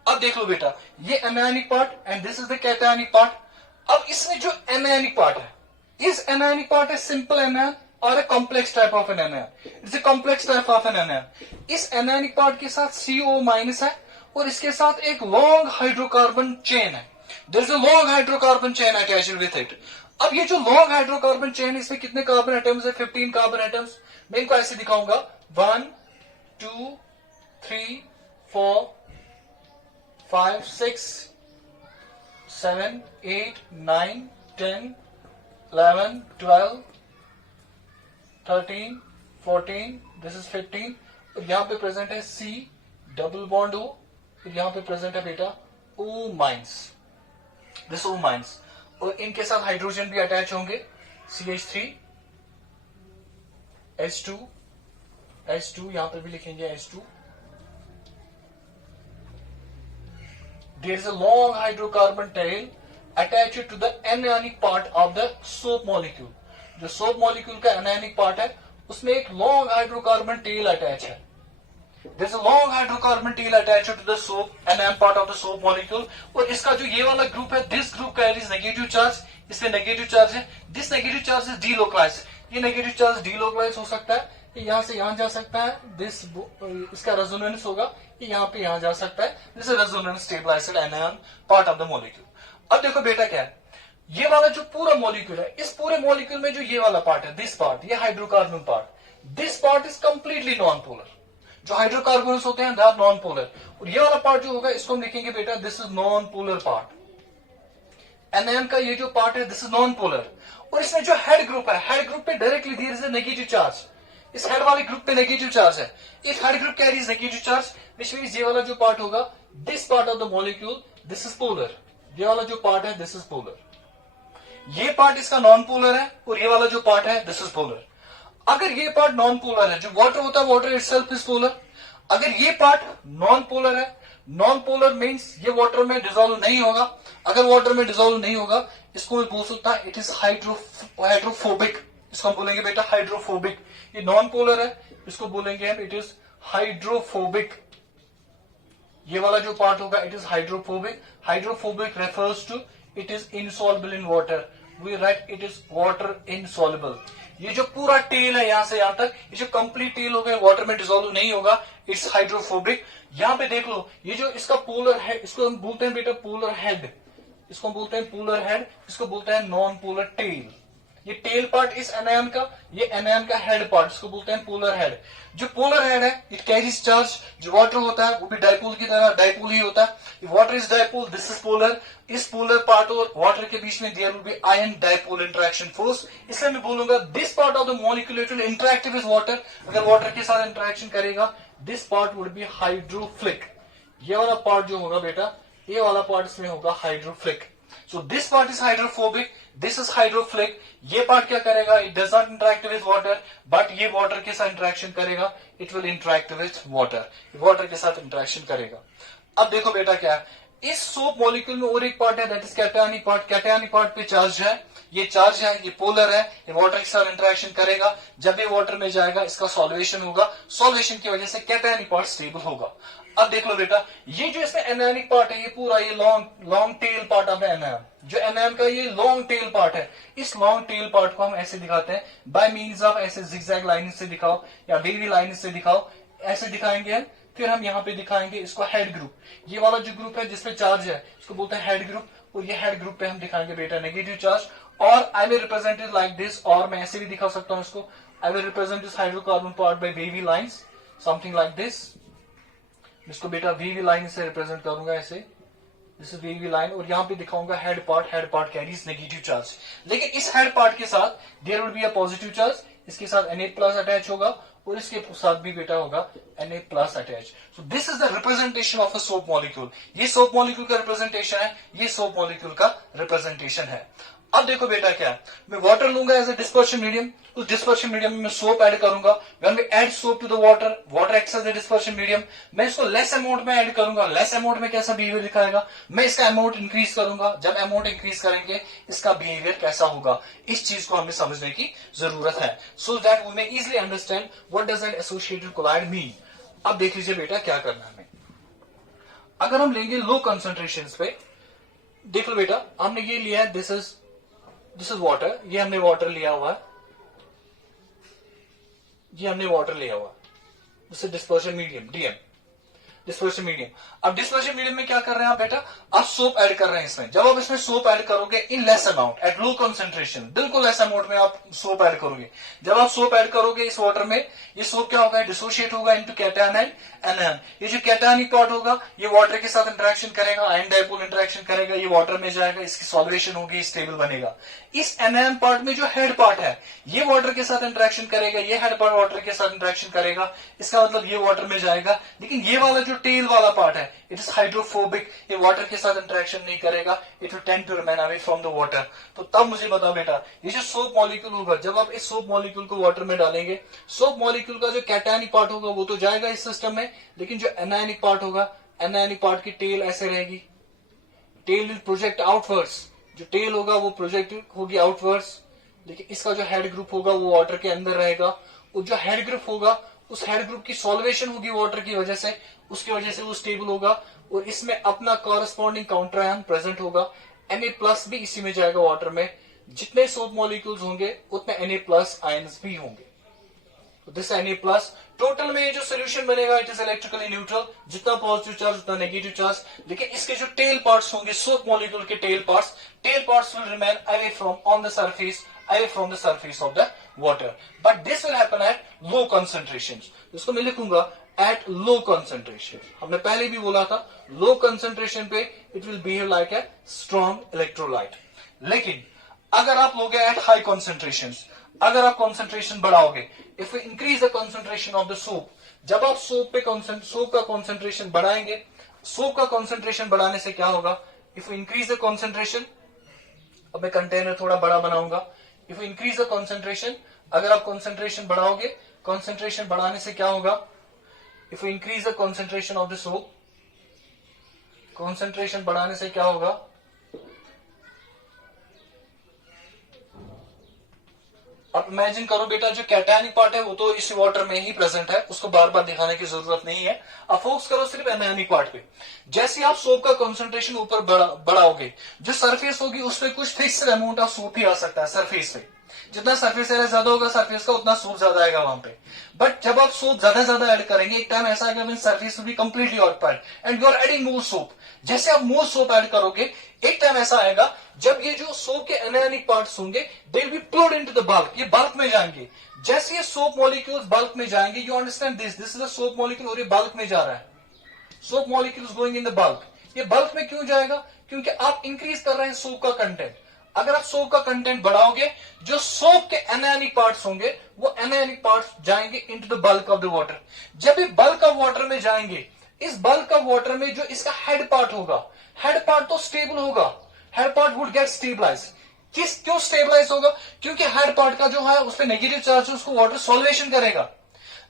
अब देख लो बेटा, ये anionic part and this is the cationic part. अब इसमें जो एनायनिक पार्ट है, इस एनायनिक पार्ट है सिंपल एनायन और a complex type of an anion. It's a complex type of an anion. इस एनायनिक पार्ट के साथ CO माइनस है और इसके साथ एक लॉन्ग हाइड्रोकार्बन चेन है. There is a long hydrocarbon chain attached with it. अब ये जो लॉन्ग हाइड्रोकार्बन चेन, इसमें कितने कार्बन एटम्स है? 15 कार्बन एटम्स. मैं इनको ऐसे दिखाऊंगा, 1 2 3 4 5 6 7 8 9 10 11 12 13 14. This is 15. यहां पे प्रेजेंट है C डबल बॉन्ड O. यहां पे प्रेजेंट है बेटा O minus. This O minus. और इनके साथ हाइड्रोजन भी अटैच होंगे, CH3 H2 यहां पर भी लिखेंगे H2. There is a long hydrocarbon tail attached to the anionic part of the soap molecule. जो सोप मॉलिक्यूल का एनायनिक पार्ट है, उसमें एक लॉन्ग हाइड्रोकार्बन टेल अटैच है. There is a long hydrocarbon tail attached to the soap anion part of the soap molecule. और इसका जो ये वाला ग्रुप है, this group carries negative charge. इसमें नेगेटिव चार्ज है. This negative charge is delocalize. ये नेगेटिव चार्ज डीलोकलाइज हो सकता है, ये यहां से यहां जा सकता है. दिस इसका रेजोनेंस होगा, ये यहां पे यहां जा सकता है. This is resonance stabilized anion part of the molecule. अब देखो बेटा क्या है, ये वाला जो पूरा मॉलिक्यूल है, इस पूरे मॉलिक्यूल में जो ये वाला पार्ट है, दिस पार्ट, ये hydrocarbon part, this part is completely non polar. जो हाइड्रोकार्बन्स होते हैं दे आर नॉन पोलर। और ये वाला पार्ट जो होगा इसको हम लिखेंगे बेटा this is non polar part. Anion का ये जो पार्ट है दिस इज नॉन पोलर। और इसमें जो हेड ग्रुप है, हेड ग्रुप पे directly there is a negative charge. इस हेड वाले ग्रुप पे नेगेटिव चार्ज है। If head group carries negative charge which means ये वाला जो पार्ट होगा this part of the molecule this is polar. ये वाला जो पार्ट है दिस इज पोलर। ये पार्ट इसका नॉन पोलर है और ये वाला जो पार्ट है दिस इज पोलर। अगर ये पार्ट नॉन पोलर है, जो वाटर होता है वाटर इटसेल्फ इज पोलर। अगर ये पार्ट नॉन पोलर है, नॉन पोलर मीन्स ये वाटर में डिजोल्व नहीं होगा। अगर वाटर में डिजोल्व नहीं होगा इसको मैं बोल सकता है इट इज हाइड्रोफोबिक। इसको हम बोलेंगे बेटा हाइड्रोफोबिक। ये नॉन पोलर है, इसको बोलेंगे हम इट इज हाइड्रोफोबिक। ये वाला जो पार्ट होगा it is hydrophobic. Hydrophobic refers to it is insoluble in water. We write it is water insoluble. ये जो पूरा टेल है यहां से यहां तक, ये जो कंप्लीट टेल होगा वाटर में डिसॉल्व नहीं होगा, इट्स हाइड्रोफोबिक। यहां पे देख लो ये जो इसका पोलर है इसको हम बोलते हैं बेटा पोलर हेड। इसको हम बोलते हैं पोलर हेड, इसको बोलते हैं नॉन पोलर टेल। ये टेल पार्ट इस एनायन का, ये एनायन का हेड पार्ट, इसको बोलते हैं पोलर हेड। जो पोलर हेड है इट कैरीज चार्ज। जो वाटर होता है वो भी डाइपोल की तरह डाइपोल ही होता है। Water is dipole, this is polar. इस पोलर पार्ट और वाटर के बीच में there will be ion dipole interaction force. इसलिए मैं बोलूंगा this part of the molecule it will interact with water. अगर वाटर के साथ इंटरेक्शन करेगा this part would be hydrophilic. ये वाला पार्ट जो होगा बेटा, ये वाला पार्ट इसमें होगा hydrophilic. So this part is hydrophobic, this is hydrophilic. ये पार्ट क्या करेगा, it does not interact with water, but ये वाटर के साथ इंटरेक्शन करेगा, it will interact with water. Water के साथ इंटरेक्शन करेगा। अब देखो बेटा क्या है, इस सोप मॉलिक्यूल में और एक पार्ट है that is cationic part. Cationic part पे चार्ज है, ये चार्ज है, ये पोलर है, ये वाटर के साथ इंटरेक्शन करेगा। जब ये वाटर में जाएगा इसका सॉल्वेशन होगा, सॉल्वेशन की वजह से कैटायनिक पार्ट स्टेबल होगा। अब देख लो बेटा, ये जो इसमें एनायनिक पार्ट है ये पूरा ये long tail part of anion, जो एनायन का ये लॉन्ग टेल पार्ट है, इस लॉन्ग टेल पार्ट को हम ऐसे दिखाते हैं बाय मीन्स ऑफ ऐसे जिगजैग लाइन से दिखाओ या वेवी लाइन से दिखाओ, ऐसे दिखाएंगे हम। फिर हम यहाँ पे दिखाएंगे इसको हेड ग्रुप। ये वाला जो ग्रुप है जिसपे चार्ज है इसको बोलते हैं हेड ग्रुप। और ये हेड ग्रुप पे हम दिखाएंगे बेटा नेगेटिव चार्ज। और आई will represent it like this, और मैं ऐसे भी दिखा सकता हूँ इसको। आई will represent this hydrocarbon part by wavy lines, something like this. इसको बेटा वीवी लाइन से रिप्रेजेंट करूंगा ऐसे, दिस इज वीवी लाइन। और यहां पे दिखाऊंगा head part carries negative charge. लेकिन इस हेड पार्ट के साथ there will be a positive charge, इसके साथ Na+ अटैच होगा और इसके साथ भी बेटा होगा Na+ attach. So this is the representation of a soap molecule. ये सोप मॉलिक्यूल का रिप्रेजेंटेशन है, ये सोप मॉलिक्यूल का रिप्रेजेंटेशन है। अब देखो बेटा क्या है, मैं वाटर लूंगा एज ए डिस्पर्शन मीडियम। उस डिस्पर्शन मीडियम में मैं सोप ऐड करूंगा। When we add soap to the water, water acts as a dispersion medium. मैं इसको लेस अमाउंट में ऐड करूंगा। लेस अमाउंट में कैसा बिहेवियर दिखाएगा, मैं इसका अमाउंट इंक्रीज करूंगा। जब अमाउंट इंक्रीज करेंगे इसका बिहेवियर कैसा होगा, इस चीज को हमें समझने की जरूरत है, so that we may easily understand what does an associated colloid mean. अब देख लीजिए बेटा क्या करना है हमें। अगर हम लेंगे लो कंसंट्रेशन पे, देख लो बेटा हमने ये लिया है, दिस इज वाटर। ये हमने वाटर लिया हुआ है, ये हमने वाटर लिया हुआ, this is dispersion medium, DM dispersion medium. अब डिस्पर्शन मीडियम में क्या कर रहे हैं आप बेटा, आप सोप ऐड कर रहे हैं इसमें। जब आप इसमें सोप ऐड करोगे इन less amount at low concentration, बिल्कुल लेस अमाउंट में आप सोप ऐड करोगे। जब आप सोप ऐड करोगे इस वाटर में, ये सोप क्या होगा, डिसोशिएट होगा इनटू कैटायन एंड एनायन। ये जो कैटायनिक पार्ट होगा ये वाटर के साथ इंटरेक्शन करेगा, आयन डाइपोल इंटरेक्शन करेगा, ये वाटर में जाएगा, इसकी सॉल्वेशन होगी, स्टेबल बनेगा। इस एनायन पार्ट में जो हेड पार्ट है ये वाटर के साथ इंटरेक्शन करेगा, ये हेड पार्ट वाटर के साथ इंटरेक्शन करेगा, इसका मतलब ये वाटर में जाएगा। लेकिन ये वाला जो टेल वाला पार्ट है इट इज हाइड्रोफोबिक, ये वाटर के साथ इंटरेक्शन नहीं करेगा, it will tend to remain away from the water. तो तब मुझे बताओ बेटा, ये जो सोप मॉलिक्यूल होगा, जब आप इस सोप मॉलिक्यूल को वाटर में डालेंगे, सोप मॉलिक्यूल का जो कैटायनिक पार्ट होगा वो तो जाएगा इस सिस्टम में, लेकिन जो एनायनिक पार्ट होगा, एनायनिक पार्ट की टेल ऐसे रहेगी, टेल विल प्रोजेक्ट आउटवर्ड्स। जो टेल होगा वो प्रोजेक्ट होगी आउटवर्ड्स, लेकिन इसका जो हेड ग्रुप होगा वो वाटर के अंदर रहेगा। और जो हेड ग्रुप होगा उस हेड ग्रुप की सॉल्वेशन होगी वाटर की वजह से, उसकी वजह से वो स्टेबल होगा। और इसमें अपना कॉरेस्पॉन्डिंग काउंटर आयन प्रेजेंट होगा, Na+ भी इसी में जाएगा वाटर में। जितने सोप मॉलिक्यूल्स होंगे उतने Na+ आयन्स भी होंगे। दिस Na+, टोटल में ये जो सोल्यूशन बनेगा इट इज इलेक्ट्रिकली न्यूट्रल, जितना पॉजिटिव चार्ज उतना नेगेटिव चार्ज। लेकिन इसके जो टेल पार्ट्स होंगे, सोप मॉलिक्यूल के tail parts will remain away from on the surface, away from the surface of the water, but this will happen at low concentrations. इसको मैं लिखूंगा at low concentration, हमने पहले भी बोला था लो कंसंट्रेशन पे it will behave like a strong electrolyte. लेकिन अगर आप लोगे एट हाई कंसंट्रेशन, अगर आप कंसंट्रेशन बढ़ाओगे, if you increase the concentration of the soap, जब आप सोप का कंसंट्रेशन बढ़ाएंगे, सोप का कंसंट्रेशन बढ़ाने से क्या होगा, if you increase the concentration, अब मैं कंटेनर थोड़ा बड़ा बनाऊंगा, if you increase the concentration, अगर आप कंसंट्रेशन बढ़ाओगे, कंसंट्रेशन बढ़ाने से क्या होगा, if you increase the concentration of the soap, concentration बढ़ाने से क्या होगा, अब इमेजिन करो बेटा, जो कैटायनिक पार्ट है वो तो इस वाटर में ही प्रेजेंट है, उसको बार बार दिखाने की जरूरत नहीं है, अब फोकस करो सिर्फ एनायनिक पार्ट पे। जैसे आप सोप का कंसंट्रेशन ऊपर बढ़ाओगे, जो सरफेस होगी उस पर कुछ फिक्स अमाउंट ऑफ सोप ही आ सकता है सरफेस पे, जितना सरफेस एरिया ज्यादा होगा सरफेस का, उतना सोप ज्यादा आएगा वहां पे। बट जब आप सोप ज्यादा ऐड करेंगे, एक टाइम ऐसा आएगा when surface will be completely occupied and you are adding more soap. जैसे आप मोर सोप ऐड करोगे, एक टाइम ऐसा आएगा जब ये जो सोप के एनायनिक पार्ट्स होंगे they will be flowed into the bulk, ये बल्क में जाएंगे। जैसे ये सोप मॉलिक्यूल्स बल्क में जाएंगे, you understand this is the soap molecule और ये बल्क में जा रहा है, soap molecules going in the bulk. ये बल्क में क्यों जाएगा, क्योंकि आप इंक्रीज कर रहे हैं सोप का कंटेंट। अगर आप सोप का कंटेंट बढ़ाओगे, जो सोप के एनायनिक पार्ट्स होंगे वो एनायनिक पार्ट्स जाएंगे into the bulk of the water. जब ये बल्क ऑफ वाटर में जाएंगे, इस बल्क ऑफ वाटर में जो इसका हेड पार्ट होगा, हेड पार्ट तो स्टेबल होगा, head part would get stabilize. क्यों स्टेबलाइज होगा, क्योंकि हेड पार्ट का जो है उस पर नेगेटिव चार्ज है, उसको वाटर सॉल्वेशन करेगा।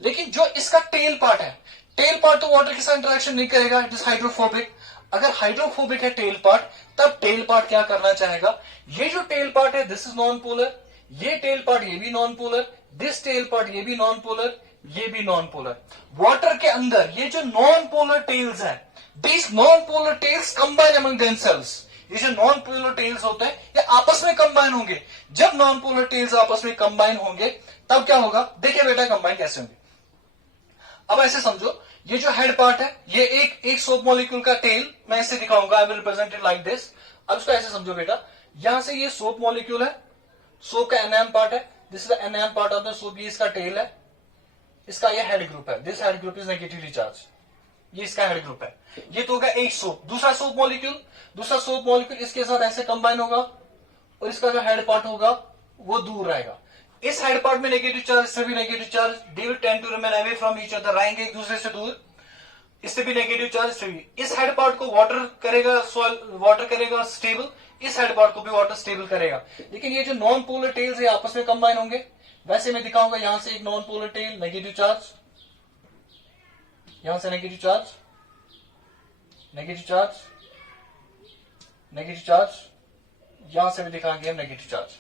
लेकिन जो इसका टेल पार्ट है, टेल पार्ट तो वाटर के साथ इंटरेक्शन नहीं करेगा, इट इज हाइड्रोफोबिक। अगर हाइड्रोफोबिक है टेल पार्ट, तब टेल पार्ट क्या करना चाहेगा, ये जो टेल पार्ट है दिस इज नॉन पोलर, ये टेल पार्ट ये भी non polar, this tail part ये भी नॉन पोलर, ये भी नॉन पोलर। वाटर के अंदर ये जो नॉन पोलर टेल्स है, this non polar tails combine among themselves. ये जो नॉन पोलर टेल्स होते हैं ये आपस में कंबाइन होंगे। जब नॉन पोलर टेल्स आपस में कंबाइन होंगे तब क्या होगा, देखिए बेटा कंबाइन कैसे होंगे। अब ऐसे समझो, ये जो हेड पार्ट है ये एक सोप मॉलिक्यूल का टेल, मैं इसे दिखाऊंगा, I will represent it like this. अब इसको ऐसे समझो बेटा, यहां से ये सोप मॉलिक्यूल है, सोप का एनएम पार्ट है, this is the anion part of the soap, ये इसका टेल है, इसका ये हेड ग्रुप है, this head group is negatively charge, ये इसका हेड ग्रुप है। ये तो होगा एक सोप, दूसरा सोप मॉलिक्यूल इसके साथ ऐसे कंबाइन होगा और इसका जो हेड पार्ट होगा वो दूर रहेगा। इस हेड पार्ट में नेगेटिव चार्ज, इससे भी negative charge, they will tend to remain away from each other, रहेंगे एक दूसरे से दूर, इससे भी नेगेटिव चार्ज, इससे भी। इस हेड पार्ट को वाटर करेगा स्टेबल, इस हेड पार्ट को भी वाटर स्टेबल करेगा। लेकिन ये जो नॉन पोलर टेल्स है आपस में कंबाइन होंगे। वैसे मैं दिखाऊंगा, यहां से एक non polar tail, negative charge, यहां से negative charge, negative charge, negative charge, यहां से भी दिखाएंगे हम नेगेटिव चार्ज।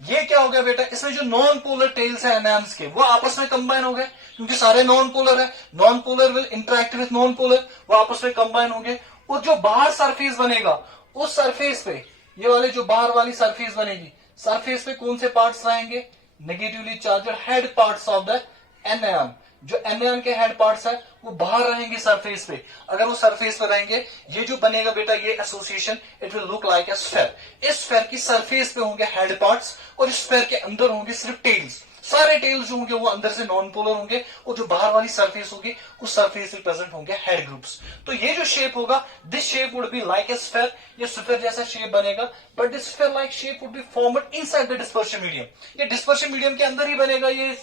ये क्या हो गया बेटा, इसमें जो नॉन पोलर टेल्स है एनायंस के, वो आपस में कंबाइन हो गए, क्योंकि सारे नॉन पोलर है, non polar will interact with non polar, वो आपस में कंबाइन होंगे। और जो बाहर सरफेस बनेगा, उस सरफेस पे, ये वाले जो बाहर वाली सरफेस बनेगी, सरफेस पे कौन से पार्ट्स रहेंगे, negatively charge head parts of the anion. जो एनायन के हेड पार्ट्स है वो बाहर रहेंगे सरफेस पे। अगर वो सरफेस पे रहेंगे, ये जो बनेगा बेटा, ये association, it will look like a sphere. इस स्फेयर की सरफेस पे होंगे हेड पार्ट्स और इस स्फेयर के अंदर होंगे सिर्फ टेल्स। सारे टेल्स जो होंगे वो अंदर से नॉन पोलर होंगे और जो बाहर वाली सरफेस होगी उस सरफेस पे प्रेजेंट होंगे हेड ग्रुप्स। तो ये जो शेप होगा, this shape would be like a sphere, ये स्फेयर जैसा शेप बनेगा, but this sphere like shape would be formed inside the dispersion medium. ये डिस्पर्शन मीडियम के अंदर ही बनेगा ये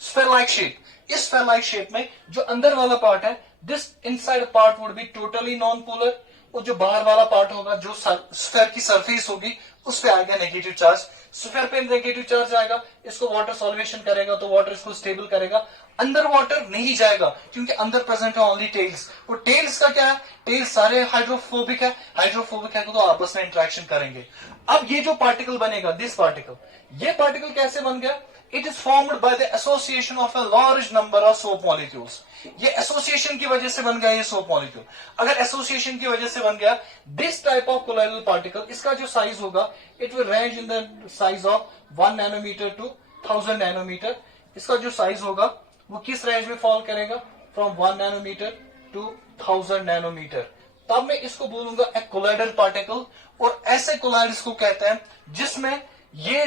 स्फेयर लाइक शेप। इस स्फेयर लाइक शेप में जो अंदर वाला पार्ट है, this inside part would be totally non polar, और जो बाहर वाला पार्ट होगा, जो स्फेयर की सरफेस होगी, उस पे आएगा नेगेटिव चार्ज। स्फेयर पे नेगेटिव चार्ज आएगा, इसको वाटर सॉल्वेशन करेगा तो वाटर इसको स्टेबल करेगा। अंदर वाटर नहीं जाएगा क्योंकि अंदर प्रेजेंट है ओनली टेल्स। और टेल्स का क्या है, टेल्स सारे हाइड्रोफोबिक है, हाइड्रोफोबिक है तो आपस में इंटरेक्शन करेंगे। अब ये जो पार्टिकल बनेगा, दिस पार्टिकल, ये पार्टिकल कैसे बन गया, it is formed by the association of a large number of soap molecules. ये एसोसिएशन की वजह से बन गया ये सोप मॉलिक्यूल। अगर एसोसिएशन की वजह से बन गया this type of colloidal particle, इसका जो साइज होगा it will range in the size of 1 nanometer to 1000 nanometer. इसका जो साइज होगा वो किस रेंज में फॉल करेगा, फ्रॉम 1 नैनोमीटर टू 1000 नैनोमीटर। तब मैं इसको बोलूंगा ए कोलोइडल पार्टिकल। और ऐसे कोलोइड्स को कहते हैं जिसमें ये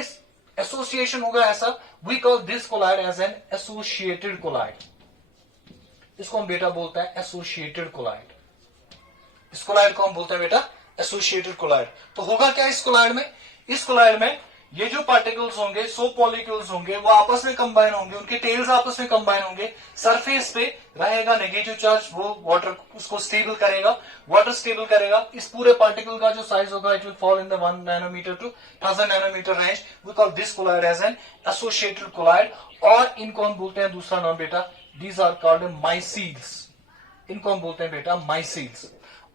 एसोसिएशन होगा ऐसा, we call this colloid as an associated colloid. इसको हम बेटा बोलते हैं एसोसिएटेड कोलाइड। इस कोलाइड को हम बोलते हैं बेटा एसोसिएटेड कोलाइड। तो होगा क्या इस कोलाइड में? इस कोलाइड में ये जो पार्टिकल्स होंगे, सोप मॉलिक्यूल्स होंगे, वो आपस में कंबाइन होंगे, उनके टेल्स आपस में कंबाइन होंगे, सरफेस पे रहेगा नेगेटिव चार्ज, वो वाटर उसको स्टेबल करेगा, वाटर स्टेबल करेगा। इस पूरे पार्टिकल का जो साइज होगा it will fall in the 1 nanometer to 1000 nanometer range. We call this colloid as an associated colloid. और इनको हम बोलते हैं दूसरा नाम बेटा, दीज आर कॉल्ड माइसील्स। इनको हम बोलते हैं बेटा माइसील्स।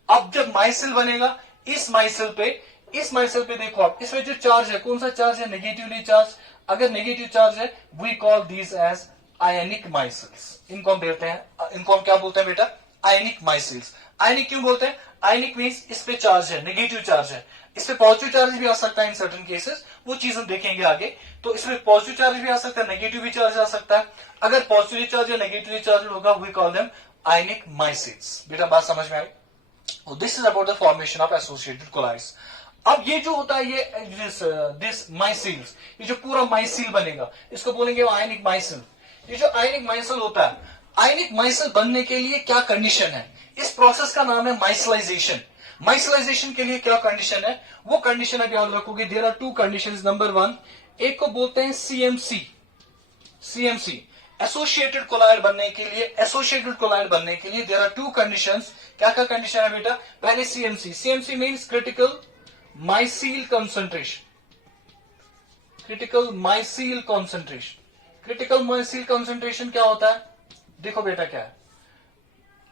अब जब माइसिल बनेगा, इस माइसिल पे देखो आप, इसमें जो चार्ज है, कौन सा चार्ज है? Negatively charge. अगर नेगेटिव चार्ज है, we call these as ionic micelles. इनको हम बोलते हैं, इनको हम क्या बोलते हैं बेटा? आयनिक माइसिल्स। आयनिक क्यों बोलते हैं? आयनिक मीन्स इस पे चार्ज है, नेगेटिव चार्ज है। इस पे पॉजिटिव चार्ज भी आ सकता है इन सर्टेन केसेस, वो चीज हम देखेंगे आगे। तो इसमें पॉजिटिव चार्ज भी आ सकता है, नेगेटिव भी चार्ज आ सकता है। अगर पॉजिटिव चार्ज या नेगेटिव चार्ज होगा, we call them ionic micelles. बेटा बात समझ में आई? This is about the formation of associated colloids. अब ये जो होता है, ये दिस माइसिल्स, ये जो पूरा माइसिल बनेगा, इसको बोलेंगे आयनिक माइसिल। ये जो आयनिक माइसिल होता है, आयनिक माइसिल बनने के लिए क्या कंडीशन है? इस प्रोसेस का नाम है माइसिलाइजेशन। माइसिलाइजेशन के लिए क्या कंडीशन है? वो कंडीशन अब याद रखोगे। There are 2 conditions. नंबर 1, एक को बोलते हैं सीएमसी। सीएमसी एसोसिएटेड कोलाइड बनने के लिए, एसोसिएटेड कोलाइड बनने के लिए देयर आर 2 कंडीशंस। क्या क्या कंडीशन है बेटा? पहले CMC. CMC means critical micelle concentration. Critical micelle concentration. Critical micelle concentration क्या होता है? देखो बेटा क्या है,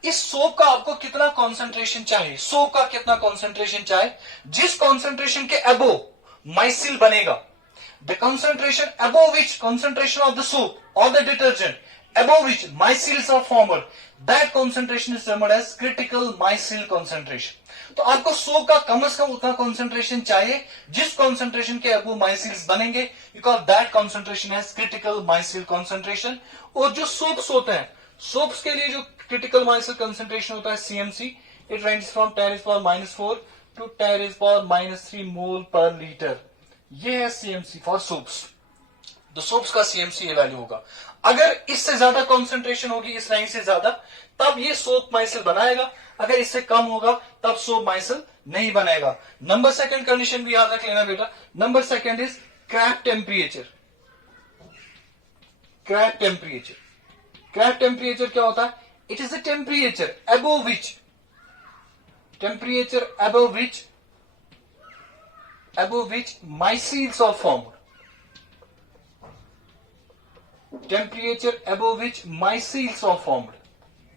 इस सोप का आपको कितना कंसंट्रेशन चाहिए, सोप का कितना कंसंट्रेशन चाहिए, जिस कंसंट्रेशन के अबो माइसिल बनेगा, the concentration above which concentration of the soap or the detergent above which micelles are formed, that concentration is termed as critical micelle concentration. तो आपको सोप का कम से कम उतना कंसंट्रेशन चाहिए जिस कंसंट्रेशन के अबो माइसिल्स बनेंगे, you call that concentration as critical micelle concentration. और जो सोप्स होते हैं, सोप्स के लिए जो क्रिटिकल माइसिल कंसंट्रेशन होता है CMC, it ranges from 10⁻⁴ to 10⁻³ mole per litre. ये है सीएमसी फॉर सोप्स। तो सोप्स का सीएमसी ये वैल्यू होगा। अगर इससे ज्यादा कंसंट्रेशन होगी, इस रेंज से ज्यादा, तब ये सोप माइसिल बनाएगा। अगर इससे कम होगा तब सोप माइसिल नहीं बनाएगा। नंबर सेकंड कंडीशन भी याद रख लेना बेटा। Number second is crack temperature. Crack temperature, crack temperature क्या होता है? It is the temperature above which, temperature above which micelles are formed. Temperature above which micelles are formed.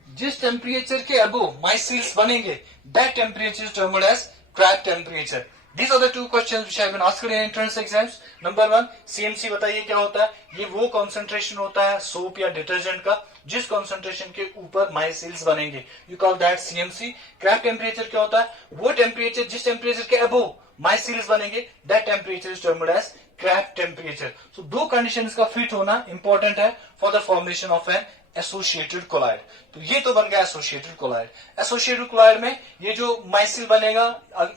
जिस टेम्परेचर के अबव माइसिल्स बनेंगे, that temperature is termed as crack temperature. These are the 2 questions which have been asked in entrance exams. Number 1, CMC बताइए क्या होता है? ये वो concentration होता है सोप या डिटर्जेंट का जिस कंसंट्रेशन के ऊपर माइसिल्स बनेंगे, you call that CMC. Crack temperature क्या होता है? वो टेम्परेचर जिस टेम्परेचर के अबव माइसिल्स बनेंगे, that temperature is termed as crack temperature. So 2 conditions का फिट होना इंपॉर्टेंट है for the formation of an associated colloid. तो ये तो बन गया एसोसिएटेड कोलाइड। एसोसिएटेड कोलाइड में ये जो माइसिल बनेगा,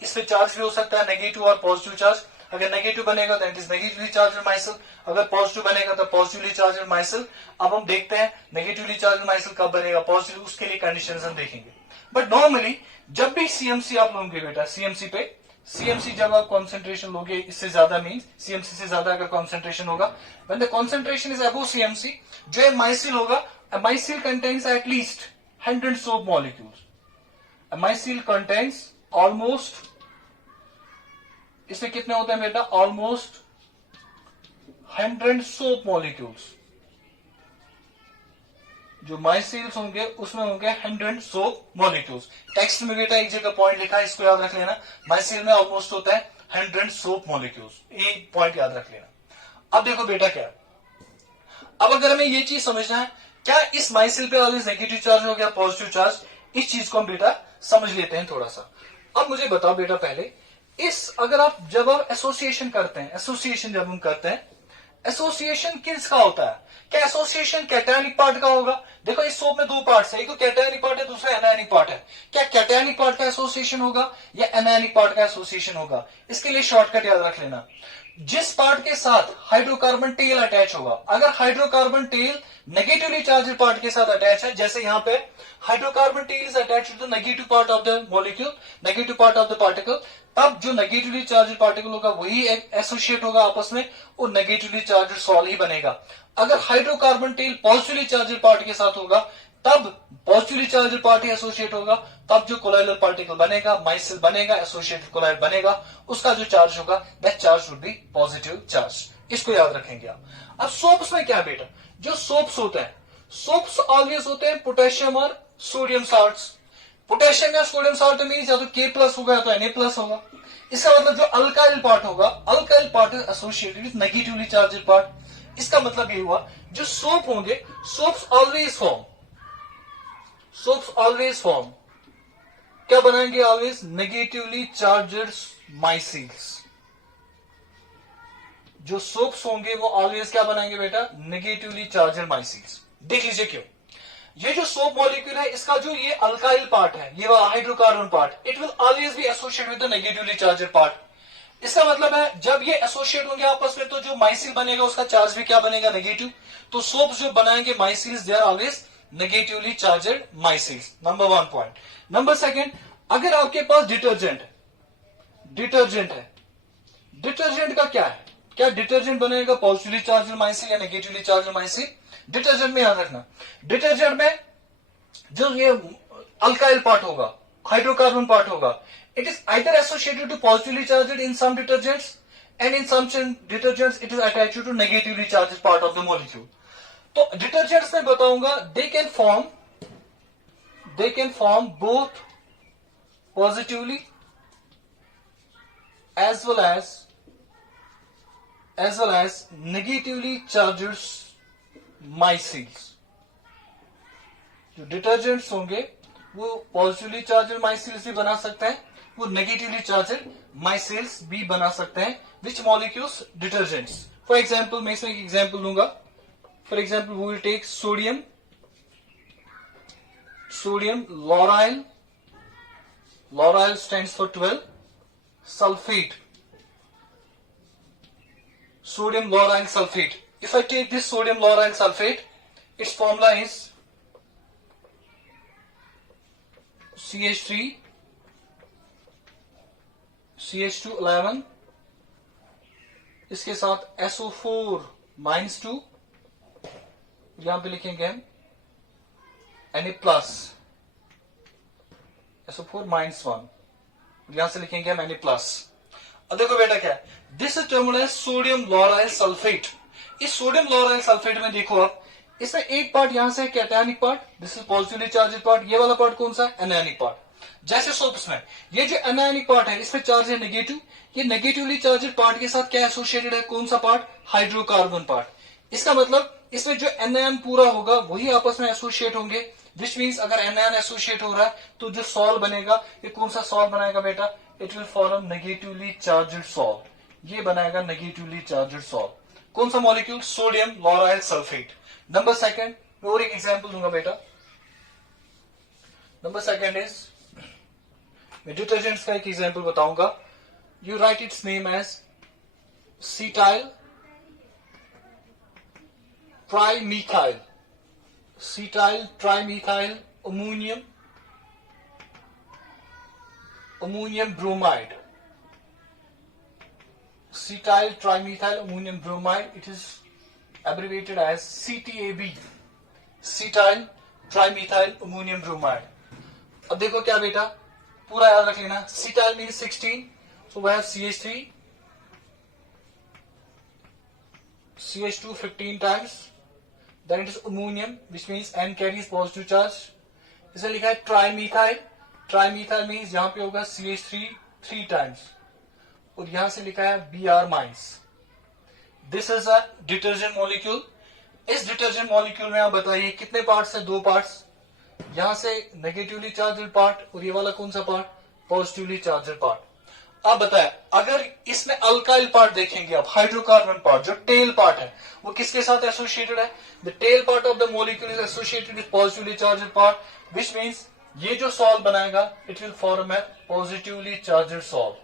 इस पे चार्ज भी हो सकता है, नेगेटिव और पॉजिटिव चार्ज। अगर नेगेटिव बनेगा दैट इज नेगेटिवली चार्ज माइसिल, अगर पॉजिटिव बनेगा तो पॉजिटिवली चार्ज माइसिल। अब हम देखते हैं नेगेटिवली चार्ज माइसिल कब बनेगा, पॉजिटिव, उसके लिए कंडीशंस हम देखेंगे। बट नॉर्मली जब भी सीएमसी आप लोगे बेटा, सीएमसी पे, सीएमसी जब आप कॉन्सेंट्रेशन लोगे इससे ज्यादा, मीन सीएमसी से ज्यादा अगर कॉन्सेंट्रेशन होगा, when the concentration is above CMC, जो माइसिल होगा, a micelle contains at least 100 soap molecules. A micelle contains almost, इसमें कितने होते हैं बेटा? almost 100 soap molecules. जो माइसिल्स होंगे उसमें होंगे 100 सोप मॉलिक्यूल्स। टेक्स्ट में बेटा एक जगह पॉइंट लिखा है, इसको याद रख लेना। माइसिल में ऑलमोस्ट होता है 100 सोप मॉलिक्यूल्स, एक पॉइंट याद रख लेना। अब देखो बेटा क्या, अब अगर हमें ये चीज समझना है, क्या इस माइसिल पे ऑलवेज नेगेटिव चार्ज हो गया, पॉजिटिव चार्ज, इस चीज को हम बेटा समझ लेते हैं थोड़ा सा। अब मुझे बताओ बेटा पहले, इस अगर आप जब आप एसोसिएशन करते हैं, एसोसिएशन जब हम करते हैं, एसोसिएशन किसका होता है? क्या एसोसिएशन कैटायनिक पार्ट का होगा? देखो इस सोप में 2 पार्ट्स है, एक तो कैटायनिक पार्ट है, दूसरा एनायनिक पार्ट है। क्या कैटायनिक पार्ट का एसोसिएशन होगा या एनायनिक पार्ट का एसोसिएशन होगा? इसके लिए शॉर्टकट याद रख लेना। जिस पार्ट के साथ हाइड्रोकार्बन टेल अटैच होगा, अगर hydrocarbon tail negatively charge part के साथ अटैच है, जैसे यहां पे hydrocarbon tail is attach to the negative part of the molecule, negative part of the particle, तब जो नेगेटिवली चार्ज पार्टिकल होगा वही एसोसिएट होगा आपस में और नेगेटिवली चार्ज सॉल्व ही बनेगा। अगर hydrocarbon tail positively charge part के साथ होगा तब पॉजिटिवली चार्ज पार्ट एसोसिएट होगा, तब जो कोलाइडल पार्टिकल बनेगा, माइसिल बनेगा, एसोसिएटेड कोलाइड बनेगा, उसका जो चार्ज होगा that charge would B positive charge. इसको याद रखेंगे आप। अब सोप्स में क्या बेटा, जो सोप्स होते हैं, सोप्स ऑलवेज होते हैं पोटेशियम और सोडियम साल्ट्स। पोटेशियम या सोडियम साल्ट मीन या तो K+ होगा या तो Na+ होगा। इसका मतलब जो अल्काइल पार्ट होगा, alkyl part is associated with negatively charge part. इसका मतलब ये हुआ जो सोप होंगे, सोप्स ऑलवेज फॉर्म क्या बनाएंगे, ऑलवेज नेगेटिवली चार्जड माइसिल्स। जो सोप्स होंगे वो ऑलवेज क्या बनाएंगे बेटा, नेगेटिवली चार्जड माइसिल्स। देख लीजिए क्यों। ये जो सोप मॉलिक्यूल है इसका जो ये अल्काइल पार्ट है, ये वाला hydrocarbon part, it will always be associated with the negatively charged part. इसका मतलब है जब ये एसोसिएट होंगे आपस में तो जो माइसिल बनेगा उसका चार्ज भी क्या बनेगा, नेगेटिव। तो सोप्स जो बनाएंगे micelles, they are always negatively charged micelles. Number 1 point. Number 2, अगर आपके पास डिटर्जेंट है, डिटर्जेंट का क्या है, क्या डिटर्जेंट बनेगा पॉजिटिवली चार्ज माइसिल या नेगेटिवली चार्ज माइसिल। डिटर्जेंट में याद रखना, डिटर्जेंट में जो ये अल्काइल पार्ट होगा, हाइड्रोकार्बन पार्ट होगा, it is either associated to positively charge in some detergents and in some detergents it is attached to negatively charge part of the molecule. तो detergents में बताऊंगा they can form both positively as well as negatively charged micelles। जो detergents होंगे वो positively charged माइसिल्स भी बना सकते हैं, वो नेगेटिवली चार्जड माइसिल्स भी बना सकते हैं। Which molecules, detergents. For example मैं इसमें एक एग्जाम्पल दूंगा। For example we will take sodium lauryl stands for 12, sulfate, sodium lauryl sulfate. If I take this sodium lauryl sulfate, its formula is CH3 CH211, इसके साथ SO4 -2, यहां पे लिखेंगे हम Na+, SO4 -1, यहां से लिखेंगे हम Na+। अब देखो बेटा क्या है, this is termed as sodium lauryl sulphate. इस सोडियम लॉराइल सल्फेट में देखो आप, इसमें एक पार्ट यहां से cationic part, this is positively charge part, ये वाला पार्ट कौन सा है, एनायनिक पार्ट। जैसे सोप्स में ये जो एनायनिक पार्ट है इसमें चार्ज है नेगेटिव, ये नेगेटिवली चार्ज पार्ट के साथ क्या एसोसिएटेड है, कौन सा पार्ट, हाइड्रोकार्बन पार्ट। इसका मतलब इसमें जो एनायन पूरा होगा वही आपस में एसोसिएट होंगे, विच मीन्स अगर एनायन एसोसिएट हो रहा है तो जो सॉल्व बनेगा, ये कौन सा सॉल्व बनाएगा बेटा, it will form negatively charged solve. ये बनाएगा नेगेटिवली चार्ज्ड सॉल्व। कौन सा molecule, sodium lauryl sulphate. Number 2, मैं और एक एग्जांपल दूंगा बेटा। नंबर 2 इज, मैं डिटर्जेंट्स का एक एग्जांपल बताऊंगा। You write its name as cetyl trimethyl, ammonium bromide, cetyl trimethyl ammonium bromide, it is abbreviated as CTAB, cetyl trimethyl ammonium bromide। अब देखो क्या बेटा, पूरा याद रख लेना। cetyl means 16, so we have CH3 CH2 15 times, then it is ammonium which means N carries positive charge। इसे लिखा है ट्राइमीथाइल, ट्राइमीथाइल मीन्स यहां पे होगा CH3 3 टाइम्स, और यहां से लिखा है Br-। This is a detergent molecule. इस डिटर्जेंट मॉलिक्यूल में आप बताइए कितने पार्ट्स है, 2 पार्ट्स, यहां से नेगेटिवली चार्जड पार्ट और ये वाला कौन सा पार्ट, पॉजिटिवली चार्जड पार्ट। अब बताया, अगर इसमें अल्काइल पार्ट देखेंगे आप, हाइड्रोकार्बन पार्ट जो टेल पार्ट है वो किसके साथ एसोसिएटेड है, the tail part of the molecule is associated with positively charged part, which means ये जो सॉल्व बनाएगा it will form A positively charged solve.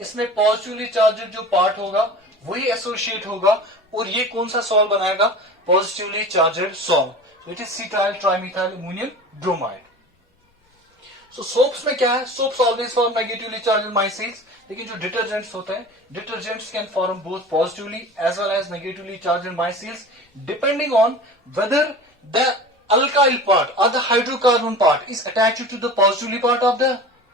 इसमें पॉजिटिवली चार्ज जो पार्ट होगा वही एसोसिएट होगा और ये कौन सा सॉल्ट बनाएगा, positively charged salt, it is cetyl trimethyl ammonium bromide. So soaps में क्या है, soaps always form negatively charged micelles, लेकिन जो डिटर्जेंट्स होते हैं, detergents can form both positively as well as negatively charged micelles depending on whether the alkyl part or the hydrocarbon part is attached to the positively part of the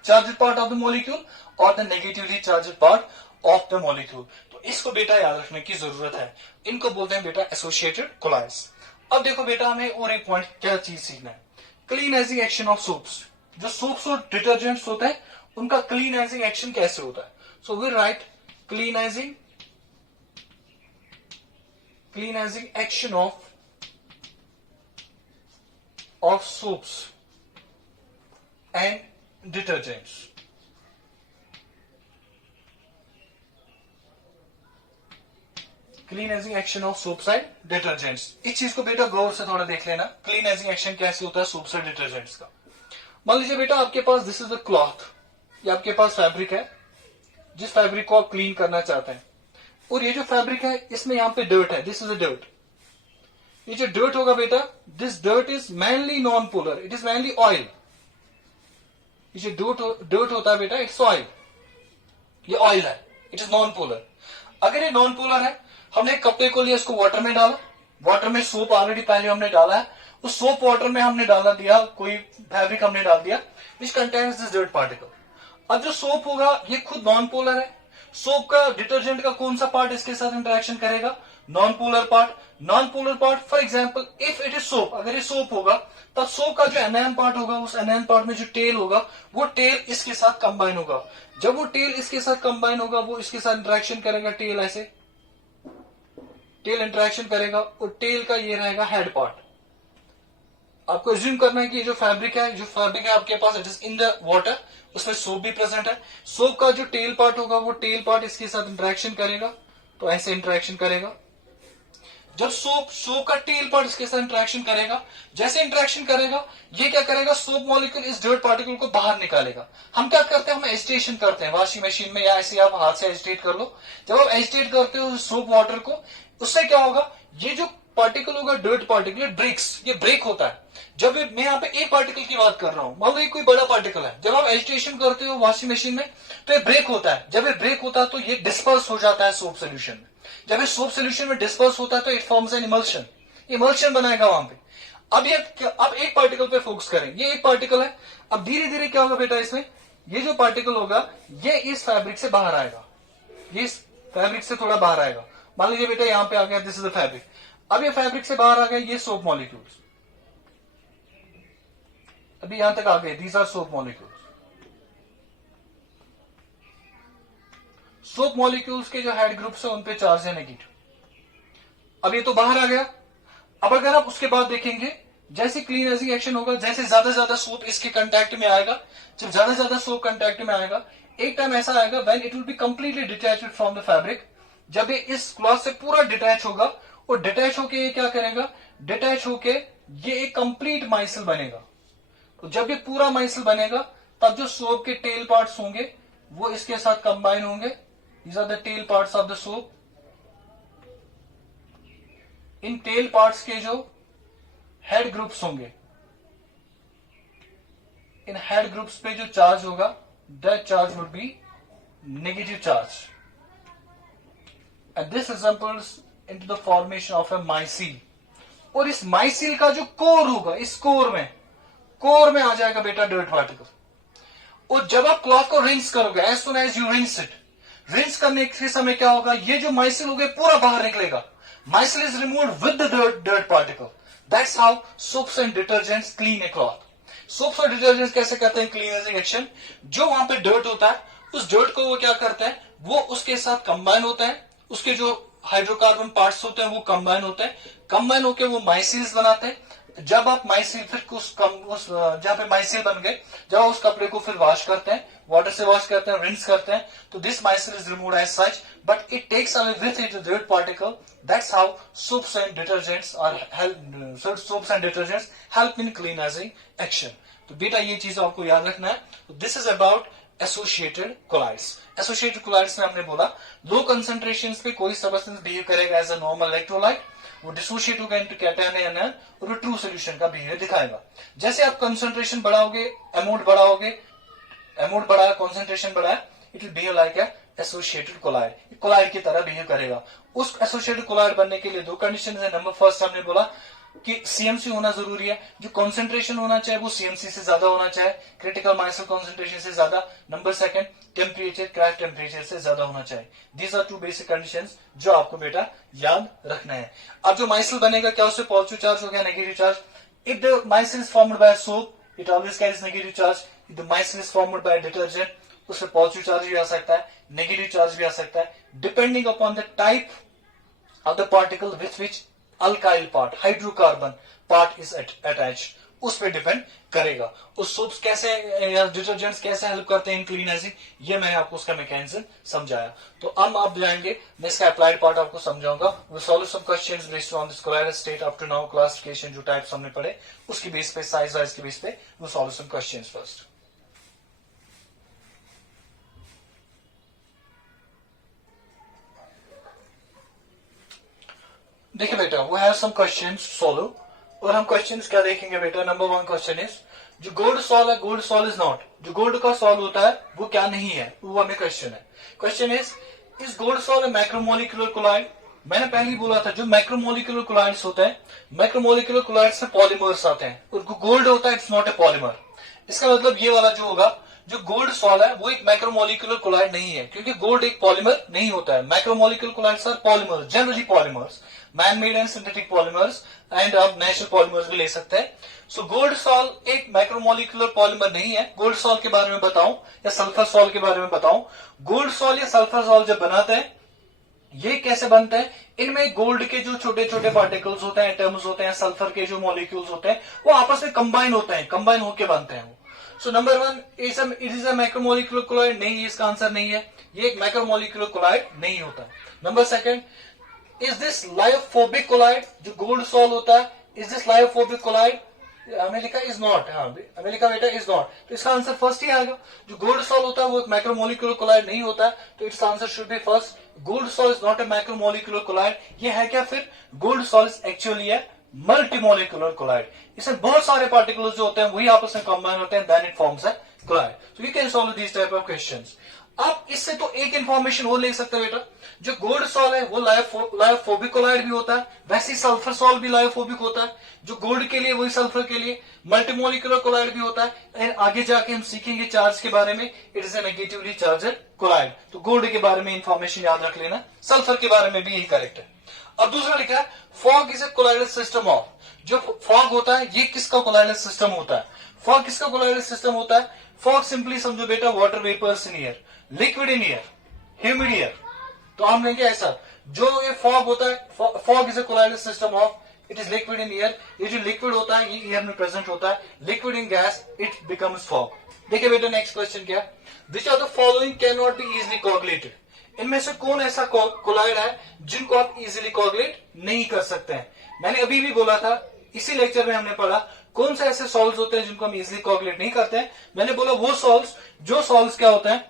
charged part of the molecule or the negatively charged part of the molecule। तो इसको बेटा याद रखने की जरूरत है, इनको बोलते हैं बेटा एसोसिएटेड कोलाइड्स। अब देखो बेटा हमें और एक पॉइंट क्या चीज सीखना है, क्लीनेजिंग एक्शन ऑफ सोप्स। जो सोप्स और डिटर्जेंट्स होते हैं उनका क्लीनेजिंग एक्शन कैसे होता है। So we write cleansing action of soaps and detergents। Cleansing action of soaps and detergents, इस चीज को बेटा गौर से थोड़ा देख लेना, क्लीनेजिंग एक्शन कैसे होता है सोप्स एंड डिटर्जेंट्स का। मान लीजिए बेटा आपके पास दिस इज द क्लॉथ, ये आपके पास फैब्रिक है, जिस फैब्रिक को आप क्लीन करना चाहते हैं, और ये जो फैब्रिक है इसमें यहाँ पे डर्ट है, दिस इज अ डर्ट। ये जो डर्ट होगा बेटा, this dirt is mainly non polar, it is mainly oil. ये जो डर्ट होता है बेटा, इट्स ऑयल, ये ऑयल है, इट इज नॉन पोलर। अगर ये नॉन पोलर है, हमने कपड़े को लिया, इसको वाटर में डाला, वाटर में सोप ऑलरेडी पहले हमने डाला है, उस सोप वाटर में हमने डाला दिया, कोई फैब्रिक हमने डाल दिया which contains this dirt particle. अब जो सोप होगा ये खुद नॉन पोलर है, सोप का डिटर्जेंट का कौन सा पार्ट इसके साथ इंटरेक्शन करेगा, non polar part. Non polar part for example if it is soap, अगर ये सोप होगा तब सोप का जो एनायन पार्ट होगा, उस एनायन पार्ट में जो टेल होगा वो टेल इसके साथ कंबाइन होगा। जब वो टेल इसके साथ कंबाइन होगा वो इसके साथ इंटरेक्शन करेगा, टेल ऐसे टेल इंटरेक्शन करेगा और टेल का ये रहेगा हेड पार्ट। आपको एज्यूम करना है कि जो फैब्रिक है आपके पास, it is in the water, उसमें सोप भी प्रेजेंट है। सोप का जो टेल पार्ट होगा वो टेल पार्ट इसके साथ इंटरेक्शन करेगा, तो ऐसे इंटरेक्शन करेगा। जब सोप का टेल पार्ट इसके साथ इंटरेक्शन करेगा, जैसे इंटरेक्शन करेगा ये क्या करेगा, सोप मॉलिक्यूल इस डर्ट पार्टिकल को बाहर निकालेगा। हम क्या करते हैं, हम एजिटेशन करते हैं वॉशिंग मशीन में, या ऐसे आप हाथ से एजिटेट कर लो। जब आप एजिटेट करते हो सोप वाटर को, उससे क्या होगा, ये जो पार्टिकल होगा डर्ट पार्टिकल, ब्रेक्स, ये ब्रेक होता है। जब मैं यहाँ पे एक पार्टिकल की बात कर रहा हूं, मान लो ये कोई बड़ा पार्टिकल है, जब आप एजिटेशन करते हो वॉशिंग मशीन में तो ये ब्रेक होता है। जब ये ब्रेक होता है तो ये डिस्पर्स हो जाता है सोप सोल्यूशन में। जब ये सोप सोल्यूशन में डिस्पर्स होता है तो it forms an emulsion, emulsion बनाएगा वहां पे। अब एक पार्टिकल पे फोकस करें, ये एक पार्टिकल है। अब धीरे धीरे क्या होगा बेटा, इसमें ये जो पार्टिकल होगा ये इस फैब्रिक से बाहर आएगा, ये इस फैब्रिक से थोड़ा बाहर आएगा। मान लीजिए बेटा यहां पे आ गया, दिस इज द फैब्रिक। अब ये फैब्रिक से बाहर आ गया ये सोप मॉलिक्यूल्स, अभी यहां तक आ गए, these are soap molecules. Soap molecules के जो हेड ग्रुप्स है उन पे चार्ज है नेगेटिव। अब ये तो बाहर आ गया। अब अगर आप उसके बाद देखेंगे, जैसे क्लीनेजिंग एक्शन होगा, जैसे ज्यादा ज्यादा सोप इसके कांटेक्ट में आएगा, जब ज्यादा ज्यादा सोप कांटेक्ट में आएगा, एक टाइम ऐसा आएगा when it will be completely detached from the fabric. जब ये इस क्लॉथ से पूरा डिटैच होगा, और डिटैच होके ये क्या करेगा, डिटैच होके ये एक कंप्लीट माइसिल बनेगा। तो जब ये पूरा माइसिल बनेगा तब जो सोप के टेल पार्ट्स होंगे वो इसके साथ कंबाइन होंगे। These are the tail parts of the soap. इन टेल पार्ट्स के जो हेड ग्रुप्स होंगे, इन हेड ग्रुप्स पे जो चार्ज होगा that charge would be negative charge, and this results into the formation of a micelle. और इस माइसिल का जो कोर होगा, इस कोर में आ जाएगा बेटा डर्ट पार्टिकल। और जब आप क्लॉथ को रिंस करोगे, as soon as you rinse it, rinse करने के समय क्या होगा, ये जो माइसिल होगा पूरा बाहर निकलेगा। Micelle is removed with the dirt particle. That's how soaps and detergents clean a cloth. Soaps और डिटर्जेंट्स कैसे करते हैं क्लीनिंग एक्शन, जो वहां पे डर्ट होता है उस डर्ट को वो क्या करते हैं, वो उसके साथ कंबाइन होता है, उसके जो हाइड्रोकार्बन पार्ट्स होते हैं वो कंबाइन होते हैं, कंबाइन होकर वो माइसिल्स बनाते हैं। जब आप माइसिल फिर जहां पे माइसिल बन गए, जब आप उस कपड़े को फिर वॉश करते हैं, वाटर से वॉश करते हैं, रिंस करते हैं, तो this micelle is removed as such, but it takes away with it dirt particle. That's how soaps and detergents help in cleaning action. तो बेटा ये चीज आपको याद रखना है। This is about associated colloids. Associated colloids में हमने बोला लो कंसंट्रेशन पे कोई सबस्टेंस बिहेव करेगा एज अ नॉर्मल इलेक्ट्रोलाइट, वो डिसोशिएट होगा इनटू कैटायन या एनायन और ट्रू सोल्यूशन का बिहेवियर दिखाएगा। जैसे आप कंसंट्रेशन बढ़ाओगे, अमाउंट बढ़ाओगे, अमाउंट बढ़ाया, कंसंट्रेशन बढ़ाया, it will behave like associated colloid, colloid की तरह बिहेव करेगा। उस एसोसिएटेड कोलाइड बनने के लिए दो कंडीशन है। नंबर फर्स्ट हमने बोला कि सीएमसी होना जरूरी है, जो कंसंट्रेशन होना चाहिए वो सीएमसी से ज्यादा होना चाहिए, क्रिटिकल माइनस कंसंट्रेशन से ज्यादा। Number second temperature crash temperature से ज्यादा होना चाहिए। These are two basic conditions जो आपको बेटा याद रखना है। अब जो माइसिल बनेगा क्या उससे पॉजिटिव चार्ज हो गया, negative charge. If the micelle is formed by soap it always carries negative charge. If the micelle is formed by detergent उससे पॉजिटिव चार्ज भी आ सकता है, नेगेटिव चार्ज भी आ सकता है, depending upon the type of the particle with which alkyl part, hydrocarbon part is attached, उस पर डिपेंड करेगा। उस सोप्स कैसे या डिटर्जेंट्स कैसे हेल्प करते हैं इन क्लीनेसिंग, ये मैंने आपको उसका मैकेनिज्म समझाया। तो अब आप जाएंगे, मैं इसका अप्लाइड पार्ट आपको समझाऊंगा। We solve some questions based on this colloidal state up to now. Classification जो टाइप्स हमने पढ़े उसकी बेस पे, साइज वाइज के बेस पे we solve some questions first. देखिए बेटा, वो हैव सम क्वेश्चंस सॉल्व, और हम क्वेश्चंस क्या देखेंगे बेटा। नंबर वन क्वेश्चन इज, जो गोल्ड सॉल है, गोल्ड सॉल इज नॉट, जो गोल्ड का सॉल होता है वो क्या नहीं है, वो हमें क्वेश्चन है। क्वेश्चन इज गोल्ड सॉल है मैक्रोमोलिकुलर कोलाइड। मैंने पहले ही बोला था जो मैक्रोमोलिकुलर कोलाइड्स होते हैं, मैक्रोमोलिकुलर कोलाइड्स में पॉलीमर्स आते हैं, और गोल्ड होता है इट्स नॉट ए पॉलीमर। इसका मतलब ये वाला जो होगा, जो गोल्ड सॉल है वो एक मैक्रोमोलिकुलर कोलाइड नहीं है, क्योंकि गोल्ड एक पॉलीमर नहीं होता है। Macromolecular colloids are polymers, generally polymers, man made and synthetic polymers, and आप नेचुरल पॉलीमर्स भी ले सकते हैं। सो गोल्ड सॉल एक मैक्रोमोलिकुलर पॉलीमर नहीं है। गोल्ड सॉल के बारे में बताऊं या सल्फर सॉल के बारे में बताऊं, गोल्ड सॉल या सल्फर सॉल जब बनाते हैं ये कैसे बनते हैं, इनमें गोल्ड के जो छोटे छोटे पार्टिकल्स होते हैं, एटम्स होते हैं, सल्फर के जो मॉलिक्यूल्स होते हैं वो आपस में कंबाइन होते हैं, कंबाइन होकर बनते हैं वो। So number one, it is a macromolecular colloid, नहीं, इसका आंसर नहीं है, ये एक मैक्रोमोलिकुलर कोलाइड नहीं होता। Number second, is this lyophobic colloid, जो गोल्ड सॉल होता है, इज दिस लायोफोबिक कोलाइड, हमें लिखा इज नॉट, हाँ हमें लिखा बेटा इज नॉट, तो इसका आंसर फर्स्ट ही आएगा। जो गोल्ड सॉल होता है वो एक मैक्रोमोलिकुलर कोलाइड नहीं होता है, तो it's answer should be first, gold sol is not a macromolecular colloid. ये है क्या फिर, गोल्ड सॉल इज एक्चुअली है मल्टीमोलिकुलर कोलाइड। इसमें बहुत सारे पार्टिकल्स जो होते हैं वही आपस में कंबाइन होते हैं, then it forms a colloid. So you can solve this type of questions. आप इससे तो एक इंफॉर्मेशन वो ले सकते हैं बेटा, जो गोल्ड सॉल है वो लायोफोबिक कोलाइड भी होता है, वैसे ही सल्फर सॉल भी लायोफोबिक होता है, जो गोल्ड के लिए वही सल्फर के लिए मल्टीमोलिकुलर कोलाइड भी होता है। एंड आगे जाके हम सीखेंगे चार्ज के बारे में, it is a negatively charged colloid. तो गोल्ड के बारे में इंफॉर्मेशन याद रख लेना, सल्फर के बारे में भी यही करेक्ट है। अब दूसरा लिखा है, fog is a colloidal system of, जो फॉग होता है ये किसका कोलाइडल सिस्टम होता है, फॉग किसका कोलाइडल सिस्टम होता है। फॉग सिंपली समझो बेटा water vapours in air, liquid in air, humid air. तो हम लेंगे ऐसा, जो ये फॉग होता है, fog is a colloidal system of, it is liquid in air. ये जो लिक्विड होता है ये एयर में प्रेजेंट होता है, liquid in gas it becomes fog. देखिए बेटा नेक्स्ट क्वेश्चन क्या, which are the following can not be easily coagulated, इनमें से कौन ऐसा कोलाइड है जिनको आप इजिली कोगुलेट नहीं कर सकते हैं। मैंने अभी भी बोला था, इसी लेक्चर में हमने पढ़ा कौन से ऐसे सॉल्व्स होते हैं जिनको हम इजिली कोगुलेट नहीं करते हैं। मैंने बोला वो सॉल्व्स, जो सॉल्व्स क्या होते हैं,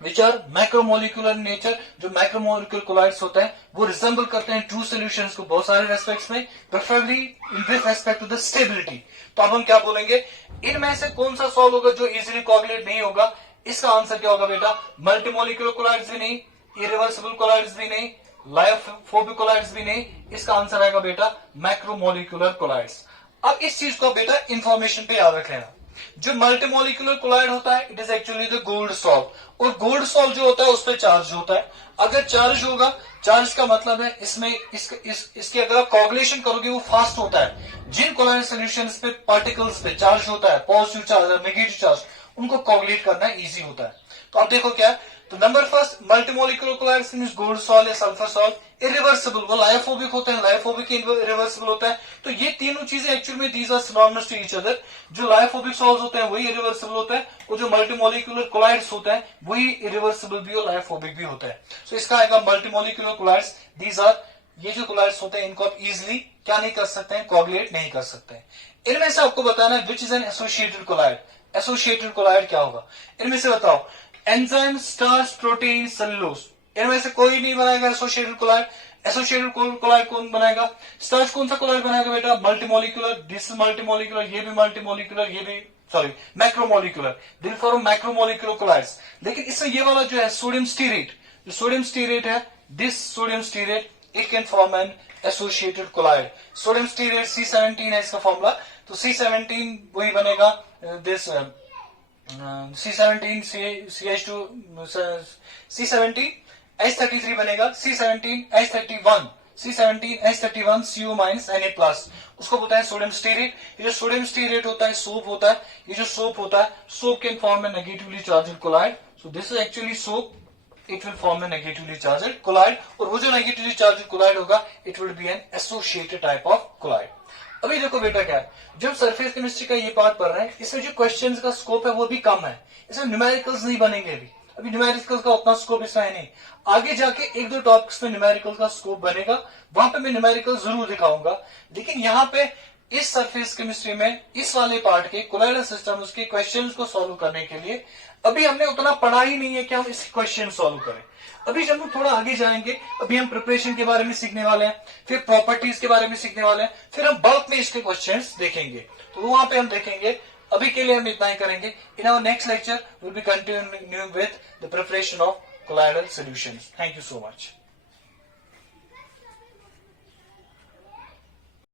विच आर मैक्रोमोलिकुलर नेचर, जो मैक्रोमोलिकुलर कोलाइड्स होते हैं वो रिसेंबल करते हैं ट्रू सॉल्यूशंस को बहुत सारे रेस्पेक्ट्स में, preferably in with respect to the stability. तो अब हम क्या बोलेंगे, इनमें से कौन सा सॉल्व होगा जो इजिली कोगुलेट नहीं होगा। इसका आंसर क्या होगा बेटा, मल्टीमोलिकुलर कोलाइड्स भी नहीं, इरिवर्सिबल कोलाइड्स भी नहीं, लायोफोबिक कोलाइड्स भी नहीं, इसका आंसर आएगा बेटा मैक्रोमोलिकुलर कोलाइड्स। अब इस चीज को बेटा इंफॉर्मेशन पे याद रख लेना, जो मल्टीमोलिकुलर कोलाइड होता है it is actually the gold solve, और गोल्ड सॉल्व जो होता है उस पर चार्ज होता है। अगर चार्ज होगा, चार्ज का मतलब है इसमें इसके अगर आप कोगुलेशन करोगे वो फास्ट होता है। जिन कोलाइड सॉल्यूशंस पे पार्टिकल्स पे चार्ज होता है, पॉजिटिव चार्ज और नेगेटिव चार्ज, उनको कोगुलेट करना इजी होता है। तो आप देखो क्या, तो number first multimolecular colloids means gold sol या सल्फर सॉल्व, इरिवर्सिबल वो लायोफोबिक होते हैं, लायोफोबिक इरिवर्सिबल होता है। तो ये तीनों चीजें एक्चुअली में these are synonymous to each other. जो लायोफोबिक सॉल्व्स होते हैं वही इरिवर्सिबल होता है, और जो मल्टीमोलिकुलर कोलाइड्स होते हैं वही इरिवर्सिबल भी और लायोफोबिक भी होता है। सो इसका आएगा मल्टीमोलिकुलर कोलाइड्स, दीज आर, ये जो कोलाइड्स होते हैं इनको आप इजिली क्या नहीं कर सकते हैं, कोगुलेट नहीं कर सकते हैं। इनमें से आपको बताना है which is an associated colloid. Associated colloid क्या होगा? इनमें से बताओ, एंजाइम, स्टार्च, प्रोटीन, सेलुलोज, इनमें से कोई नहीं बनाएगा एसोसिएटेड कोलाइड। एसोसिएटेड कोलाइड कौन बनाएगा? स्टार्च कौन सा कोलाइड बनाएगा बेटा? मल्टीमोलिकुलर, दिस मल्टीमोलिकुलर, ये भी मल्टीमोलिकुलर, ये भी सॉरी मैक्रोमोलिकुलर, दिल फॉर मैक्रोमोलिकुलर कोलाइड्स। लेकिन इससे ये वाला जो है सोडियम स्टीरेट, जो सोडियम स्टीरेट है, this sodium stearate, it can form an associated colloid. Sodium stearate C17 है इसका फॉर्मूला, तो C17 वही बनेगा, this C17 CH2 C17 H33 बनेगा, C17 H31 C17 H31 CO minus Na+, उसको बोलता है सोडियम स्टीरेट। ये जो सोडियम स्टीरेट होता है सोप होता है, ये जो सोप होता है, soap can form a negatively charged colloid. So this is actually soap, it will form a negatively charged colloid, और वो जो नेगेटिवली चार्ज्ड कोलाइड होगा it will be an associated type of colloid. अभी देखो बेटा क्या है, जब सरफेस केमिस्ट्री का ये पार्ट पढ़ रहे हैं, इसमें जो क्वेश्चंस का स्कोप है वो भी कम है, इसमें न्यूमेरिकल्स नहीं बनेंगे अभी न्यूमेरिकल्स का उतना स्कोप इसमें है नहीं। आगे जाके एक दो टॉपिक्स में न्यूमेरिकल का स्कोप बनेगा, वहां पे मैं न्यूमेरिकल जरूर दिखाऊंगा। लेकिन यहाँ पे इस सरफेस केमिस्ट्री में इस वाले पार्ट के कोलाइडल सिस्टम्स के क्वेश्चंस को सॉल्व करने के लिए अभी हमने उतना पढ़ा ही नहीं है कि हम इस क्वेश्चन सॉल्व करें। अभी जब हम थोड़ा आगे जाएंगे, अभी हम प्रिपरेशन के बारे में सीखने वाले हैं, फिर प्रॉपर्टीज के बारे में सीखने वाले हैं, फिर हम बल्क में इसके क्वेश्चंस देखेंगे, तो वहां पे हम देखेंगे। अभी के लिए हम इतना ही करेंगे। In our next lecture will be continuing with the preparation of colloidal solutions. Thank you so much.